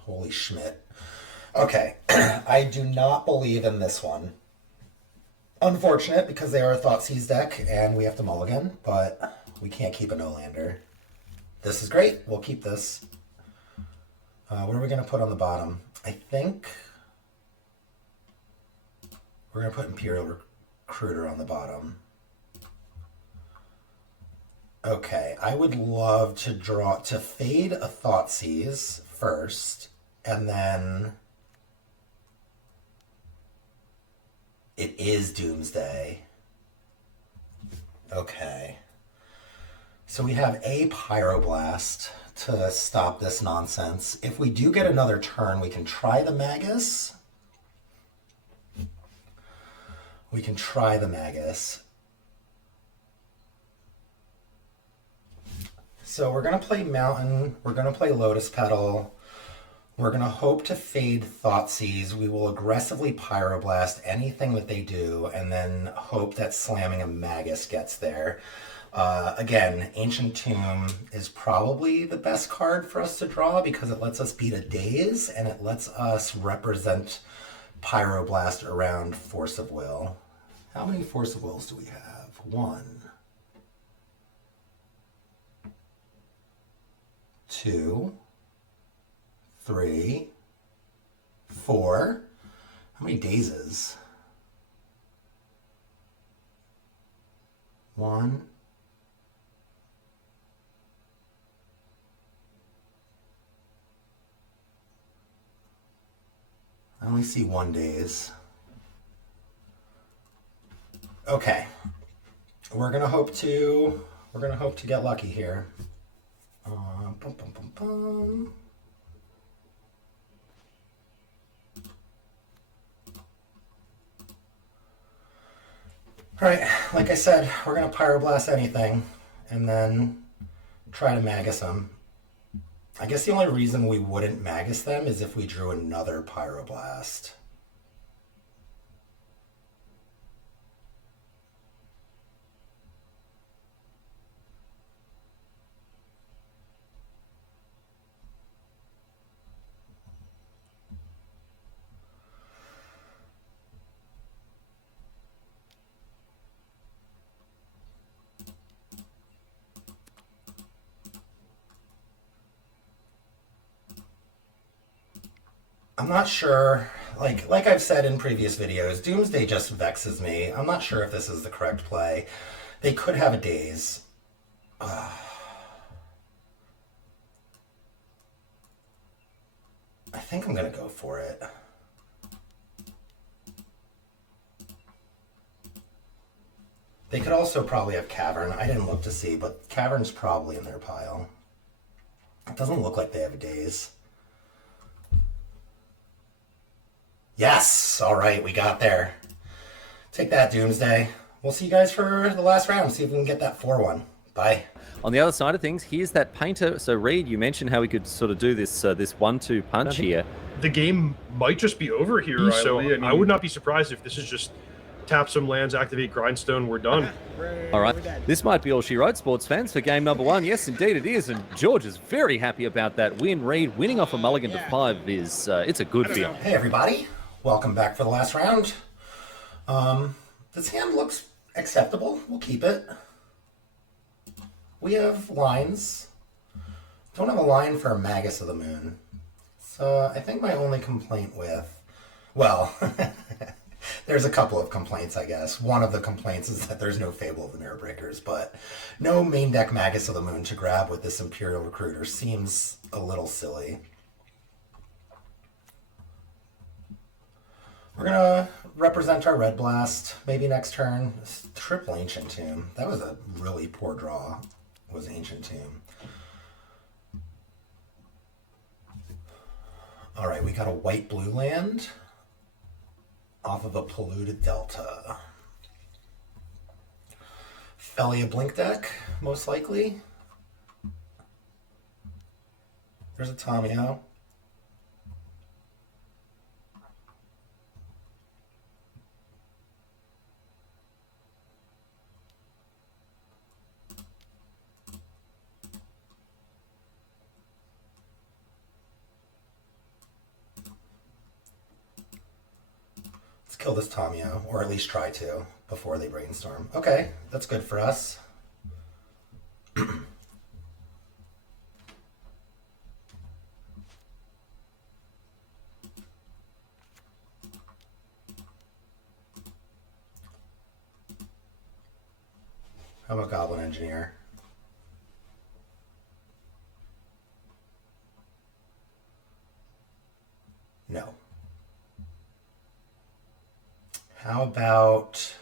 Holy Schmidt. Okay, I do not believe in this one. Unfortunate, because they are a Thoughtseize deck, and we have to mulligan, but we can't keep a no-lander. This is great. We'll keep this. What are we going to put on the bottom? I think we're going to put Imperial Recruiter on the bottom. Okay, I would love to fade a Thoughtseize first, and then it is Doomsday. Okay. So we have a Pyroblast to stop this nonsense. If we do get another turn, we can try the Magus. We can try the Magus. So we're going to play Mountain. We're going to play Lotus Petal. We're going to hope to fade Thoughtseize. We will aggressively Pyroblast anything that they do, and then hope that slamming a Magus gets there. Again, Ancient Tomb is probably the best card for us to draw because it lets us beat a Daze, and it lets us represent Pyroblast around Force of Will. How many Force of Wills do we have? 1, 2, 3, 4. How many Dazes? 1. I only see 1 Daze. Okay. We're gonna hope to get lucky here. Bum, bum, bum, bum. All right, like I said, we're gonna Pyroblast anything and then try to Magus them. I guess the only reason we wouldn't Magus them is if we drew another Pyroblast. I'm not sure, like I've said in previous videos, Doomsday just vexes me. I'm not sure if this is the correct play. They could have a Daze. I think I'm gonna go for it. They could also probably have Cavern. I didn't look to see, but Cavern's probably in their pile. It doesn't look like they have a Daze. Yes! All right, we got there. Take that, Doomsday. We'll see you guys for the last round. See if we can get that 4-1. Bye. On the other side of things, here's that painter. So, Reed, you mentioned how we could sort of do this this 1-2 punch here. The game might just be over here, so I would not be surprised if this is just tap some lands, activate Grindstone, we're done. All right, this might be all she wrote, sports fans, for game number 1. Yes, indeed it is, and George is very happy about that win. Reed winning off a mulligan to 5 is it's a good feeling. Hey, everybody. Welcome back for the last round. This hand looks acceptable. We'll keep it. We have lines. Don't have a line for a Magus of the Moon. So I think my only complaint with... Well, there's a couple of complaints, I guess. One of the complaints is that there's no Fable of the Mirror Breakers, but no main deck Magus of the Moon to grab with this Imperial Recruiter seems a little silly. We're going to represent our Red Blast. Maybe next turn, triple Ancient Tomb. That was a really poor draw, was Ancient Tomb. All right, we got a white-blue land off of a polluted Delta. Phelia Blink deck, most likely. There's a Tomio. Kill this Tomio, or at least try to, before they brainstorm. Okay, that's good for us. How about Goblin Engineer? No. How about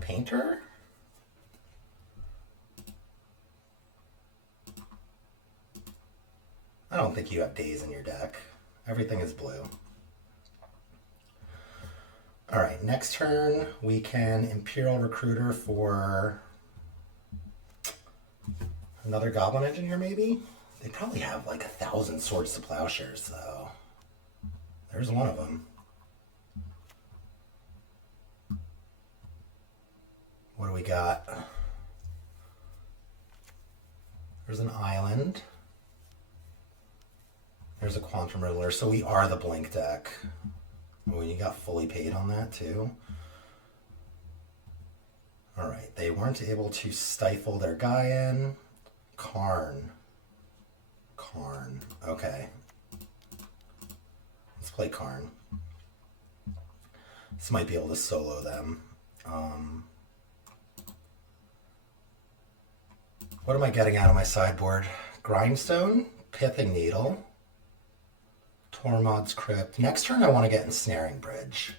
Painter? I don't think you have Daze in your deck. Everything is blue. All right, next turn we can Imperial Recruiter for another Goblin Engineer, maybe? They probably have like 1,000 Swords to Plowshares, though. There's one of them. What do we got? There's an Island. There's a Quantum Riddler, so we are the Blink deck. Oh, you got fully paid on that, too. All right, they weren't able to stifle their guy in. Karn. Okay. Let's play Karn. This might be able to solo them. What am I getting out of my sideboard? Grindstone, Pithing Needle, Tormod's Crypt. Next turn I want to get Ensnaring Bridge.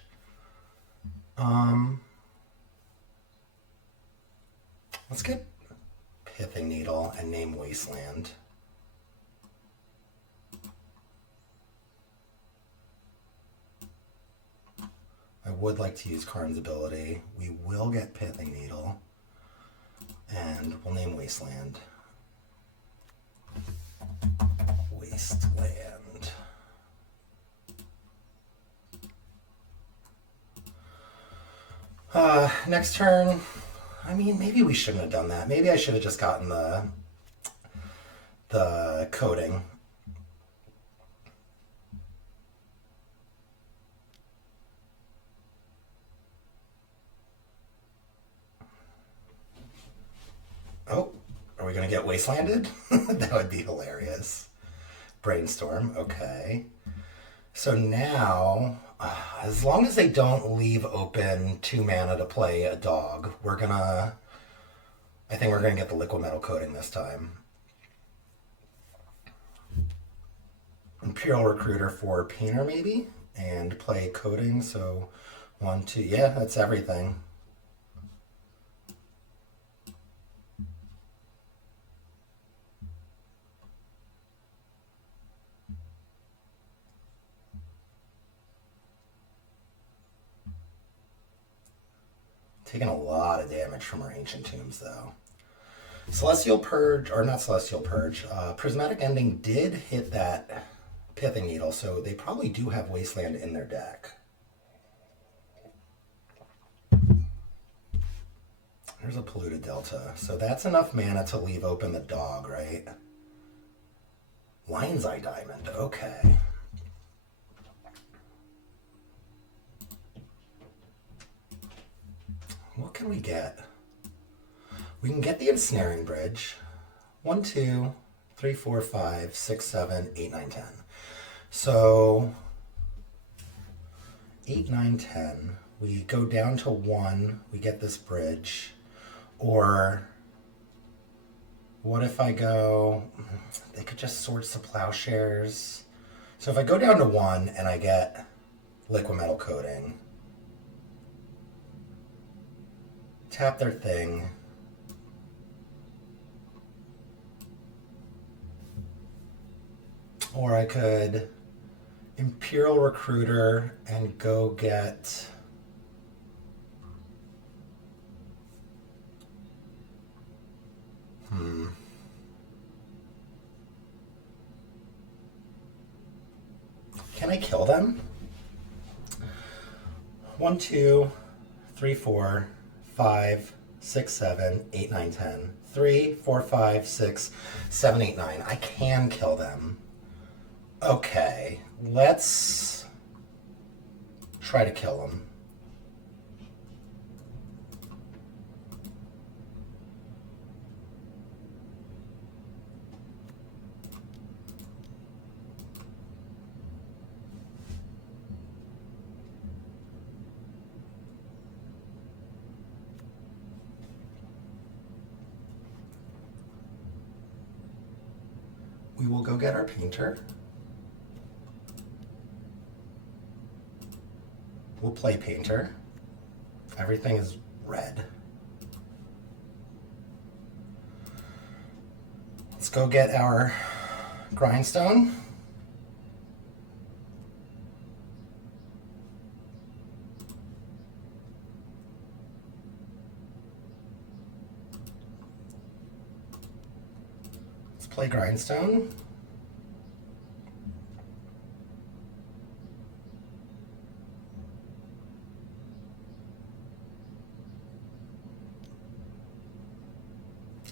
Let's get Pithing Needle and name Wasteland. I would like to use Karn's ability. We will get Pithing Needle. And we'll name Wasteland. Wasteland. Next turn, I mean, maybe we shouldn't have done that. Maybe I should have just gotten the coding. Oh, are we going to get Wastelanded? That would be hilarious. Brainstorm, okay. So now, as long as they don't leave open 2 mana to play a dog, I think we're going to get the Liquid Metal Coating this time. Imperial Recruiter for Painter, maybe? And play Coating, so 1, 2, yeah, that's everything. Taking a lot of damage from our Ancient Tombs, though. Celestial Purge, or not Celestial Purge, Prismatic Ending did hit that Pithing Needle, so they probably do have Wasteland in their deck. There's a Polluted Delta, so that's enough mana to leave open the dog, right? Lion's Eye Diamond, okay. What can we get? We can get the Ensnaring Bridge. 1, 2, 3, 4, 5, 6, 7, 8, 9, 10. So 8, 9, 10. We go down to 1. We get this bridge. Or what if I go... They could just Swords to Plowshares. So if I go down to 1 and I get Liquid Metal Coating... Tap their thing. Or I could Imperial Recruiter and go get... Can I kill them? 1, 2, 3, 4... 5, 6, 7, 8, 9, 10. 3, 4, 5, 6, 7, 8, 9. I can kill them. Okay, let's try to kill them. We will go get our painter. We'll play painter. Everything is red. Let's go get our grindstone. play Grindstone.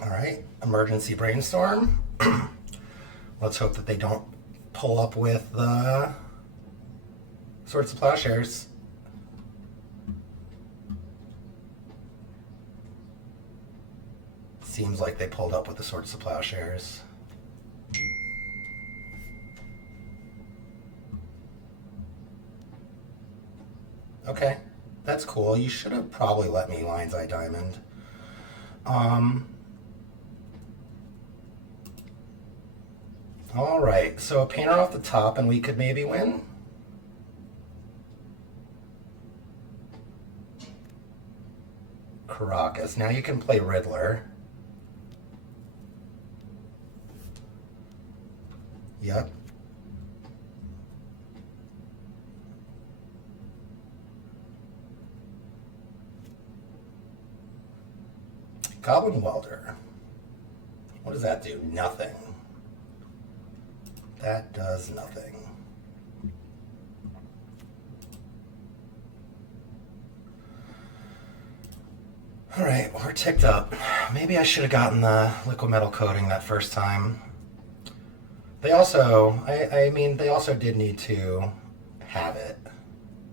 All right, emergency brainstorm. Let's hope that they don't pull up with the Swords of Plowshares. Seems like they pulled up with the Swords of Plowshares. Okay, that's cool. You should have probably let me Lion's Eye Diamond. All right, so a painter off the top and we could maybe win. Caracas. Now you can play Riddler. Yep. Goblin Welder. What does that do? Nothing. That does nothing. All right, we're ticked up. Maybe I should have gotten the liquid metal coating that first time. They also, I mean, they also did need to have it.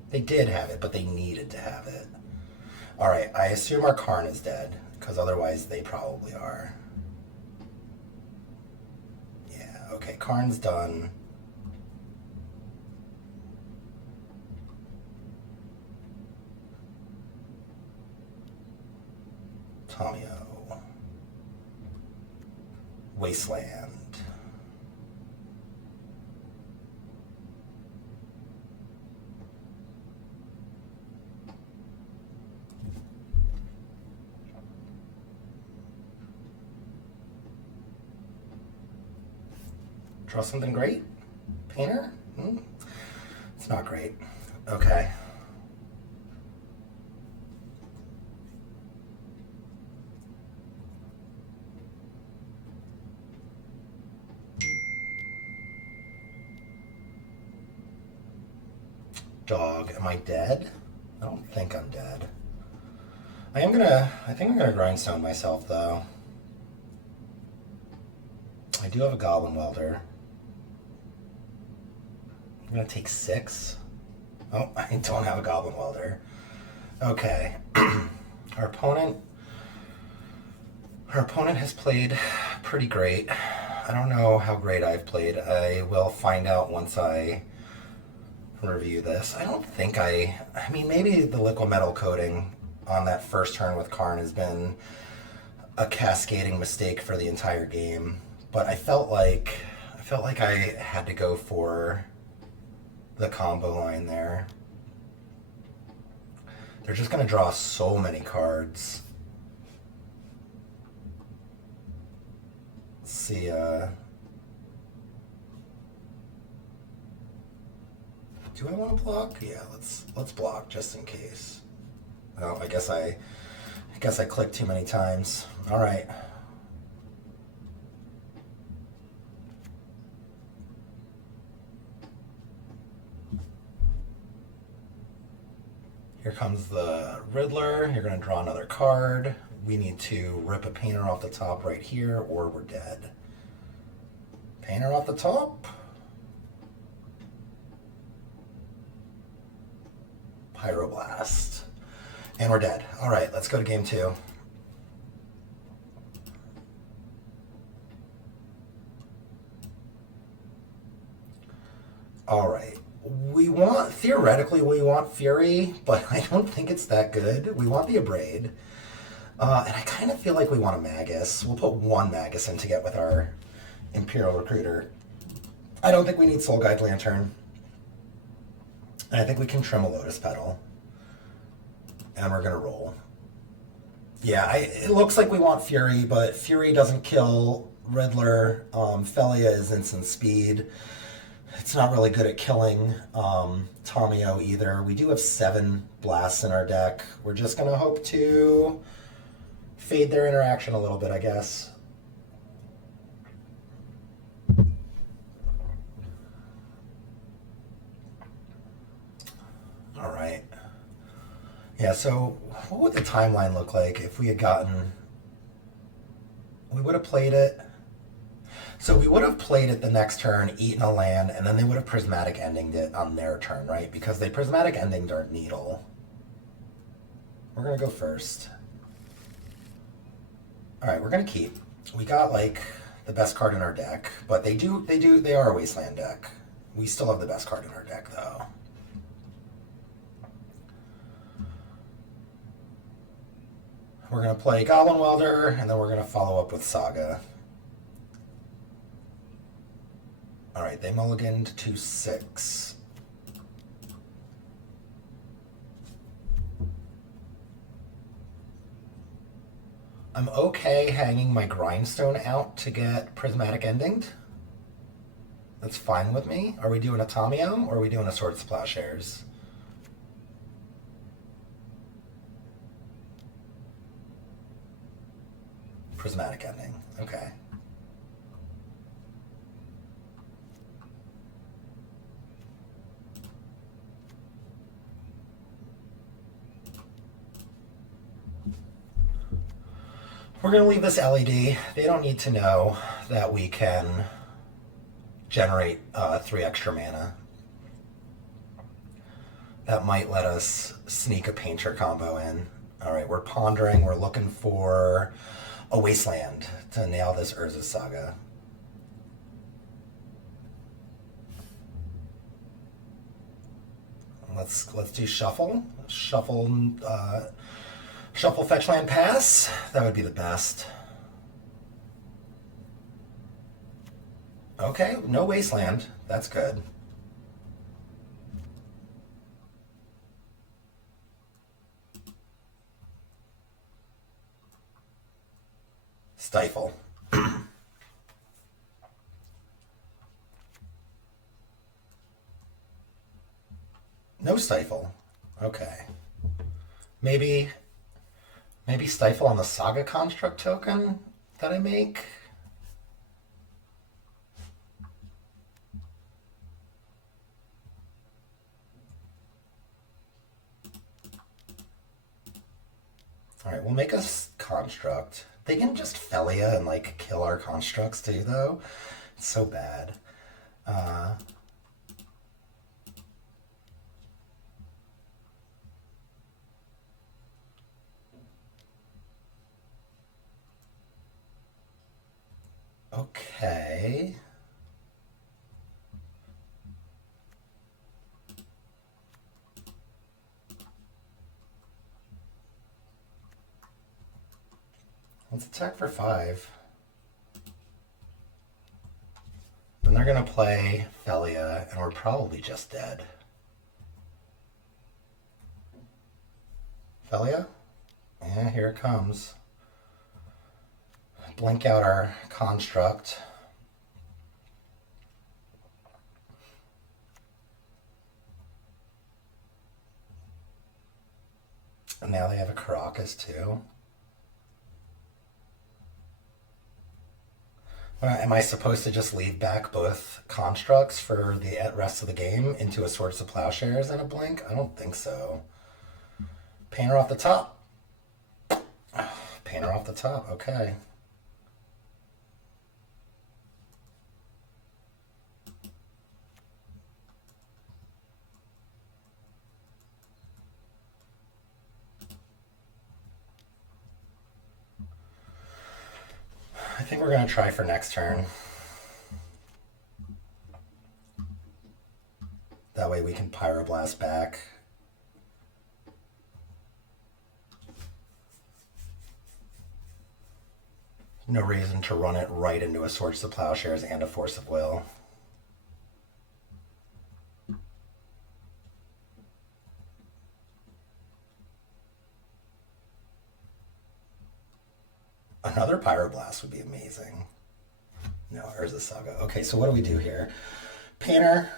They did have it, but they needed to have it. All right, I assume our Karn is dead, because otherwise they probably are. Yeah, okay, Karn's done. Tomio. Wasteland. Draw something great? Painter? It's not great. Okay. Dog, am I dead? I don't think I'm dead. I think I'm gonna grindstone myself though. I do have a Goblin Welder. I'm gonna take 6. Oh, I don't have a Goblin Welder. Okay. Our opponent has played pretty great. I don't know how great I've played. I will find out once I review this. I don't think I mean, maybe the liquid metal coating on that first turn with Karn has been a cascading mistake for the entire game, but I felt like I had to go for the combo line there. They're just going to draw so many cards. Let's see, do I want to block? Yeah, let's block just in case. Oh, I guess I clicked too many times. All right. Here comes the Riddler. You're going to draw another card. We need to rip a painter off the top right here, or we're dead. Painter off the top. Pyroblast. And we're dead. All right, let's go to game 2. All right. Theoretically, we want Fury, but I don't think it's that good. We want the Abrade. And I kind of feel like we want a Magus. We'll put 1 Magus in to get with our Imperial Recruiter. I don't think we need Soul Guide Lantern. And I think we can trim a Lotus Petal. And we're going to roll. Yeah, it looks like we want Fury, but Fury doesn't kill Riddler. Phelia is instant speed. It's not really good at killing Tomio either. We do have 7 blasts in our deck. We're just going to hope to fade their interaction a little bit, I guess. Yeah, so what would the timeline look like if we had gotten... We would have played it... So we would have played it the next turn, eaten a land, and then they would have prismatic endinged it on their turn, right? Because they prismatic endinged our Needle. We're going to go first. Alright, we're going to keep. We got, like, the best card in our deck, but they are a Wasteland deck. We still have the best card in our deck, though. We're going to play Goblin Welder, and then we're going to follow up with Saga. Alright, they mulliganed to 6. I'm okay hanging my Grindstone out to get Prismatic Endinged. That's fine with me. Are we doing a Tamiyo, or are we doing a Swords to Plowshares? Prismatic Ending, okay. We're going to leave this LED. They don't need to know that we can generate 3 extra mana. That might let us sneak a Painter combo in. Alright, we're pondering. We're looking for a Wasteland to nail this Urza Saga. Let's do Shuffle. Shuffle fetch land pass. That would be the best. Okay, no Wasteland. That's good. Stifle. No Stifle. Okay. Maybe Stifle on the Saga Construct token that I make? Alright, we'll make a Construct. They can just Phelia and, like, kill our Constructs too, though. It's so bad. Okay. Let's attack for 5. Then they're gonna play Phelia, and we're probably just dead. Phelia? Yeah, here it comes. Blink out our Construct. And now they have a Caracas too. Am I supposed to just leave back both Constructs for the rest of the game into a Swords to Plowshares and a blink? I don't think so. Painter off the top. Painter off the top, okay. I think we're going to try for next turn. That way we can Pyroblast back. No reason to run it right into a Swords to Plowshares and a Force of Will. Another Pyroblast would be amazing. No, Urza Saga. Okay, so what do we do here? Painter,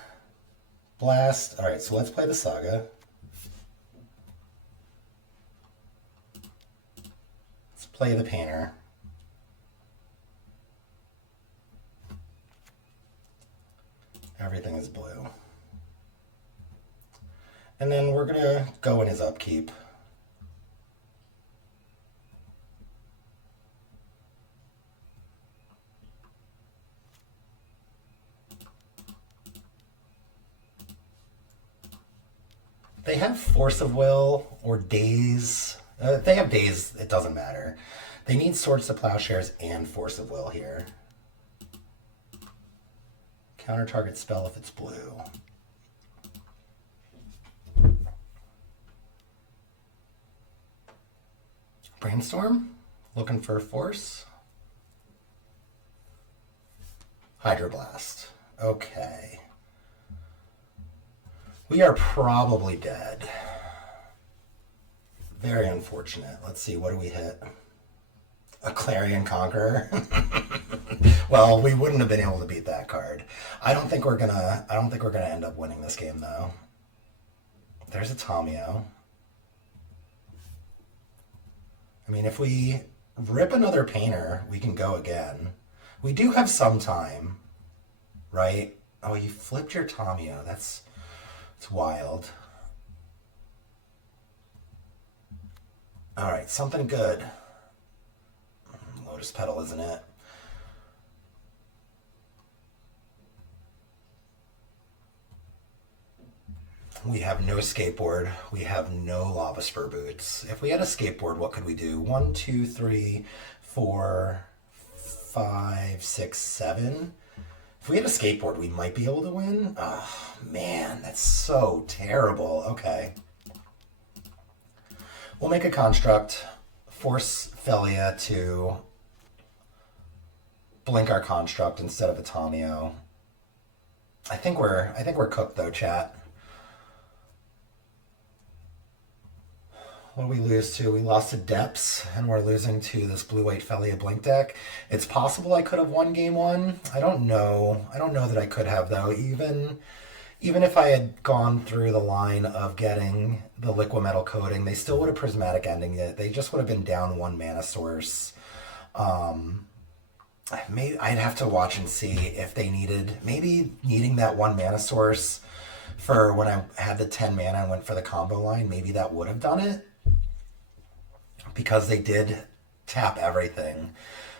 Blast. Alright, so let's play the Saga. Let's play the Painter. Everything is blue. And then we're going to go in his upkeep They have Force of Will or Daze. If they have Daze, it doesn't matter. They need Swords to Plowshares and Force of Will here. Counter target spell if it's blue. Brainstorm, looking for Force. Hydroblast. Okay. We are probably dead. Very unfortunate. Let's see, what do we hit? A Clarion Conqueror. Well, we wouldn't have been able to beat that card. I don't think we're gonna end up winning this game though. There's a Tamio. I mean, if we rip another painter, we can go again. We do have some time, right? Oh, you flipped your Tamio. It's wild. All right, something good. Lotus Petal, isn't it? We have no skateboard. We have no lava spur boots. If we had a skateboard, what could we do? 1, 2, 3, 4, 5, 6, 7. If we had a skateboard, we might be able to win. Oh, man, that's so terrible. Okay. We'll make a construct, force Phelia to blink our construct instead of a Tamio. I think we're cooked though, chat. What do we lose to? We lost to Depths, and we're losing to this blue-white Phelia Blink deck. It's possible I could have won game one. I don't know. I don't know that I could have, though. Even if I had gone through the line of getting the Liquimetal coating, they still would have Prismatic Ending it. They just would have been down one mana source. Maybe I'd have to watch and see if they needing that one mana source for when I had the 10 mana and went for the combo line. Maybe that would have done it, because they did tap everything.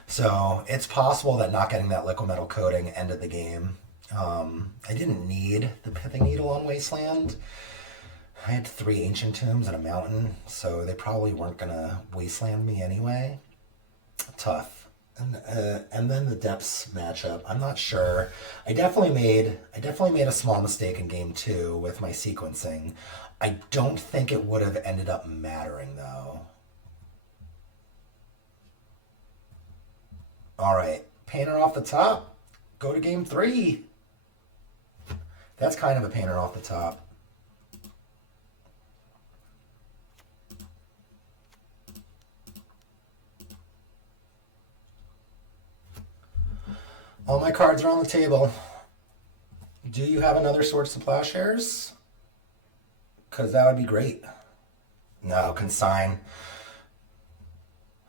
So it's possible that not getting that Liquimetal coating ended the game. I didn't need the Pithing Needle on Wasteland. I had 3 Ancient Tombs and a Mountain, so they probably weren't gonna Wasteland me anyway. Tough. And then the Depths matchup, I'm not sure. I definitely made a small mistake in game 2 with my sequencing. I don't think it would have ended up mattering though. All right, painter off the top. Go to game 3. That's kind of a painter off the top. All my cards are on the table. Do you have another Swords to Plowshares? Because that would be great. No, consign.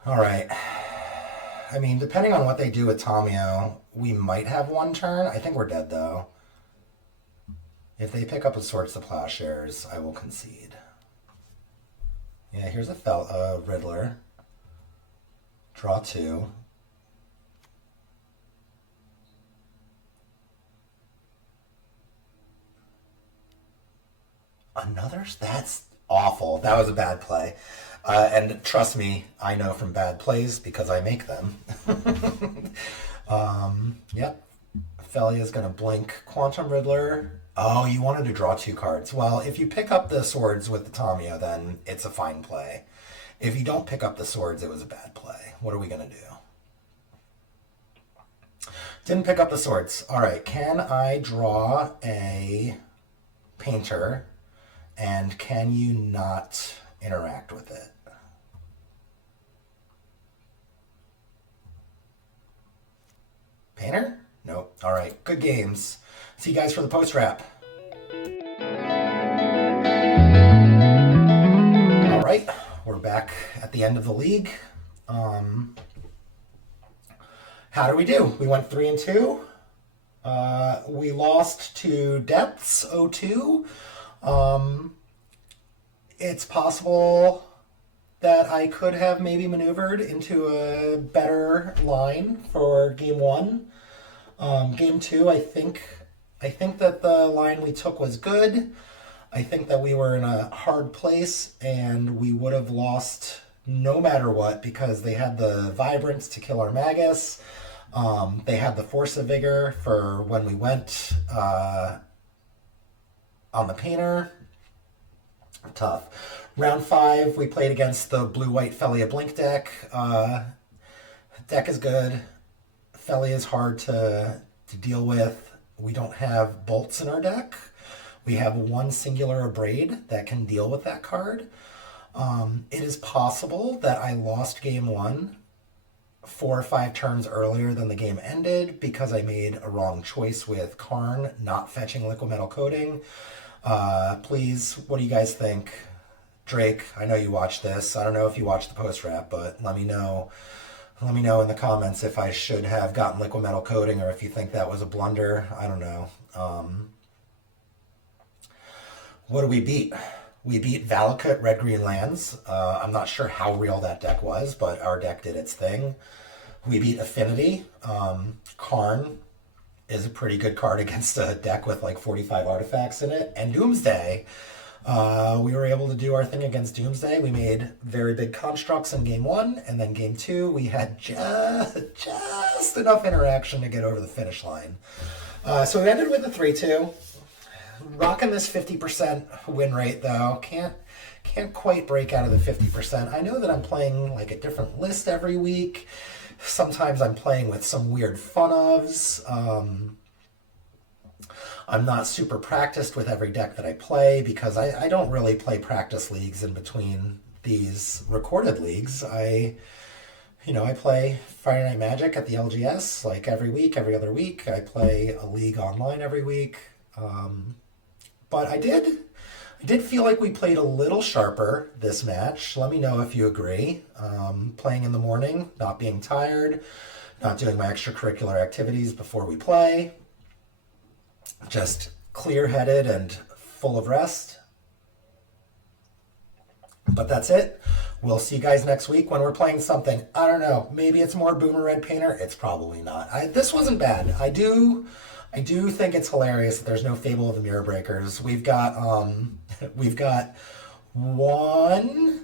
All right. I mean, depending on what they do with Tamio, we might have one turn. I think we're dead, though. If they pick up a Swords to Plowshares, I will concede. Yeah, here's a Riddler. Draw 2. Another? That's awful. That was a bad play. And trust me, I know from bad plays because I make them. Yep. Phelia's going to blink Quantum Riddler. Oh, you wanted to draw 2 cards. Well, if you pick up the swords with the Tamio, then it's a fine play. If you don't pick up the swords, it was a bad play. What are we going to do? Didn't pick up the swords. All right, can I draw a painter? And can you not interact with it? Painter? Nope. All right. Good games. See you guys for the post wrap. All right. We're back at the end of the league. How do we do? We went 3-2. We lost to Depths 0-2. It's possible that I could have maybe maneuvered into a better line for game 1. Game 2, I think that the line we took was good. I think that we were in a hard place and we would have lost no matter what because they had the Vibrance to kill our Magus. They had the Force of Vigor for when we went on the Painter. Tough. Round 5, we played against the blue-white Phelia Blink deck. Deck is good. Phelia is hard to deal with. We don't have bolts in our deck. We have one singular Abrade that can deal with that card. It is possible that I lost game 1 4 or 5 turns earlier than the game ended because I made a wrong choice with Karn not fetching Liquid Metal Coating. Please, what do you guys think? Drake, I know you watched this. I don't know if you watched the post-wrap, but let me know. Let me know in the comments if I should have gotten Liquid Metal Coating or if you think that was a blunder. I don't know. What do we beat? We beat Valakut Red-Green Lands. I'm not sure how real that deck was, but our deck did its thing. We beat Affinity. Karn is a pretty good card against a deck with like 45 artifacts in it. And Doomsday. We were able to do our thing against Doomsday. We made very big constructs in game 1, and then game 2, we had just enough interaction to get over the finish line. So we ended with a 3-2. Rocking this 50% win rate though. Can't quite break out of the 50%. I know that I'm playing like a different list every week. Sometimes I'm playing with some weird fun ofs. I'm not super practiced with every deck that I play because I don't really play practice leagues in between these recorded leagues. I play Friday Night Magic at the LGS like every week, every other week. I play a league online every week. But I did feel like we played a little sharper this match. Let me know if you agree. Playing in the morning, not being tired, not doing my extracurricular activities before we play. Just clear-headed and full of rest. But that's it. We'll see you guys next week when we're playing something. I don't know. Maybe it's more Boomer Red Painter. It's probably not. This wasn't bad. I do think it's hilarious that there's no Fable of the Mirror Breakers. We've got 1,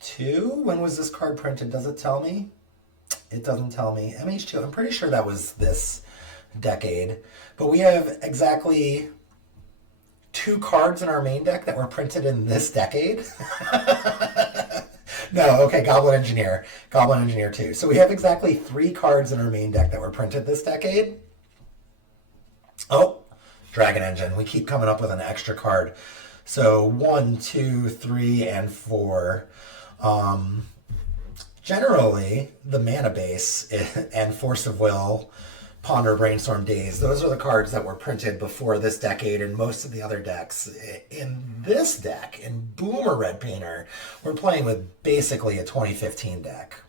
2. When was this card printed? Does it tell me? It doesn't tell me. MH2, I'm pretty sure that was this decade. But we have exactly 2 cards in our main deck that were printed in this decade. No, okay, Goblin Engineer 2. So we have exactly 3 cards in our main deck that were printed this decade. Oh, Dragon Engine. We keep coming up with an extra card. So 1, 2, 3, and 4. Generally, the Mana Base and Force of Will, Ponder, Brainstorm, Daze, those are the cards that were printed before this decade in most of the other decks. In this deck, in Boomer Red Painter, we're playing with basically a 2015 deck.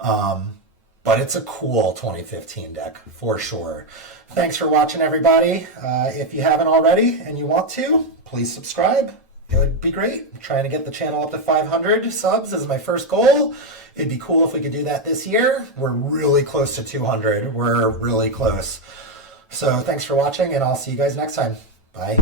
But it's a cool 2015 deck, for sure. Thanks for watching, everybody. If you haven't already and you want to, please subscribe. It would be great. I'm trying to get the channel up to 500 subs is my first goal. It'd be cool if we could do that this year. We're really close to 200. We're really close. So thanks for watching, and I'll see you guys next time. Bye.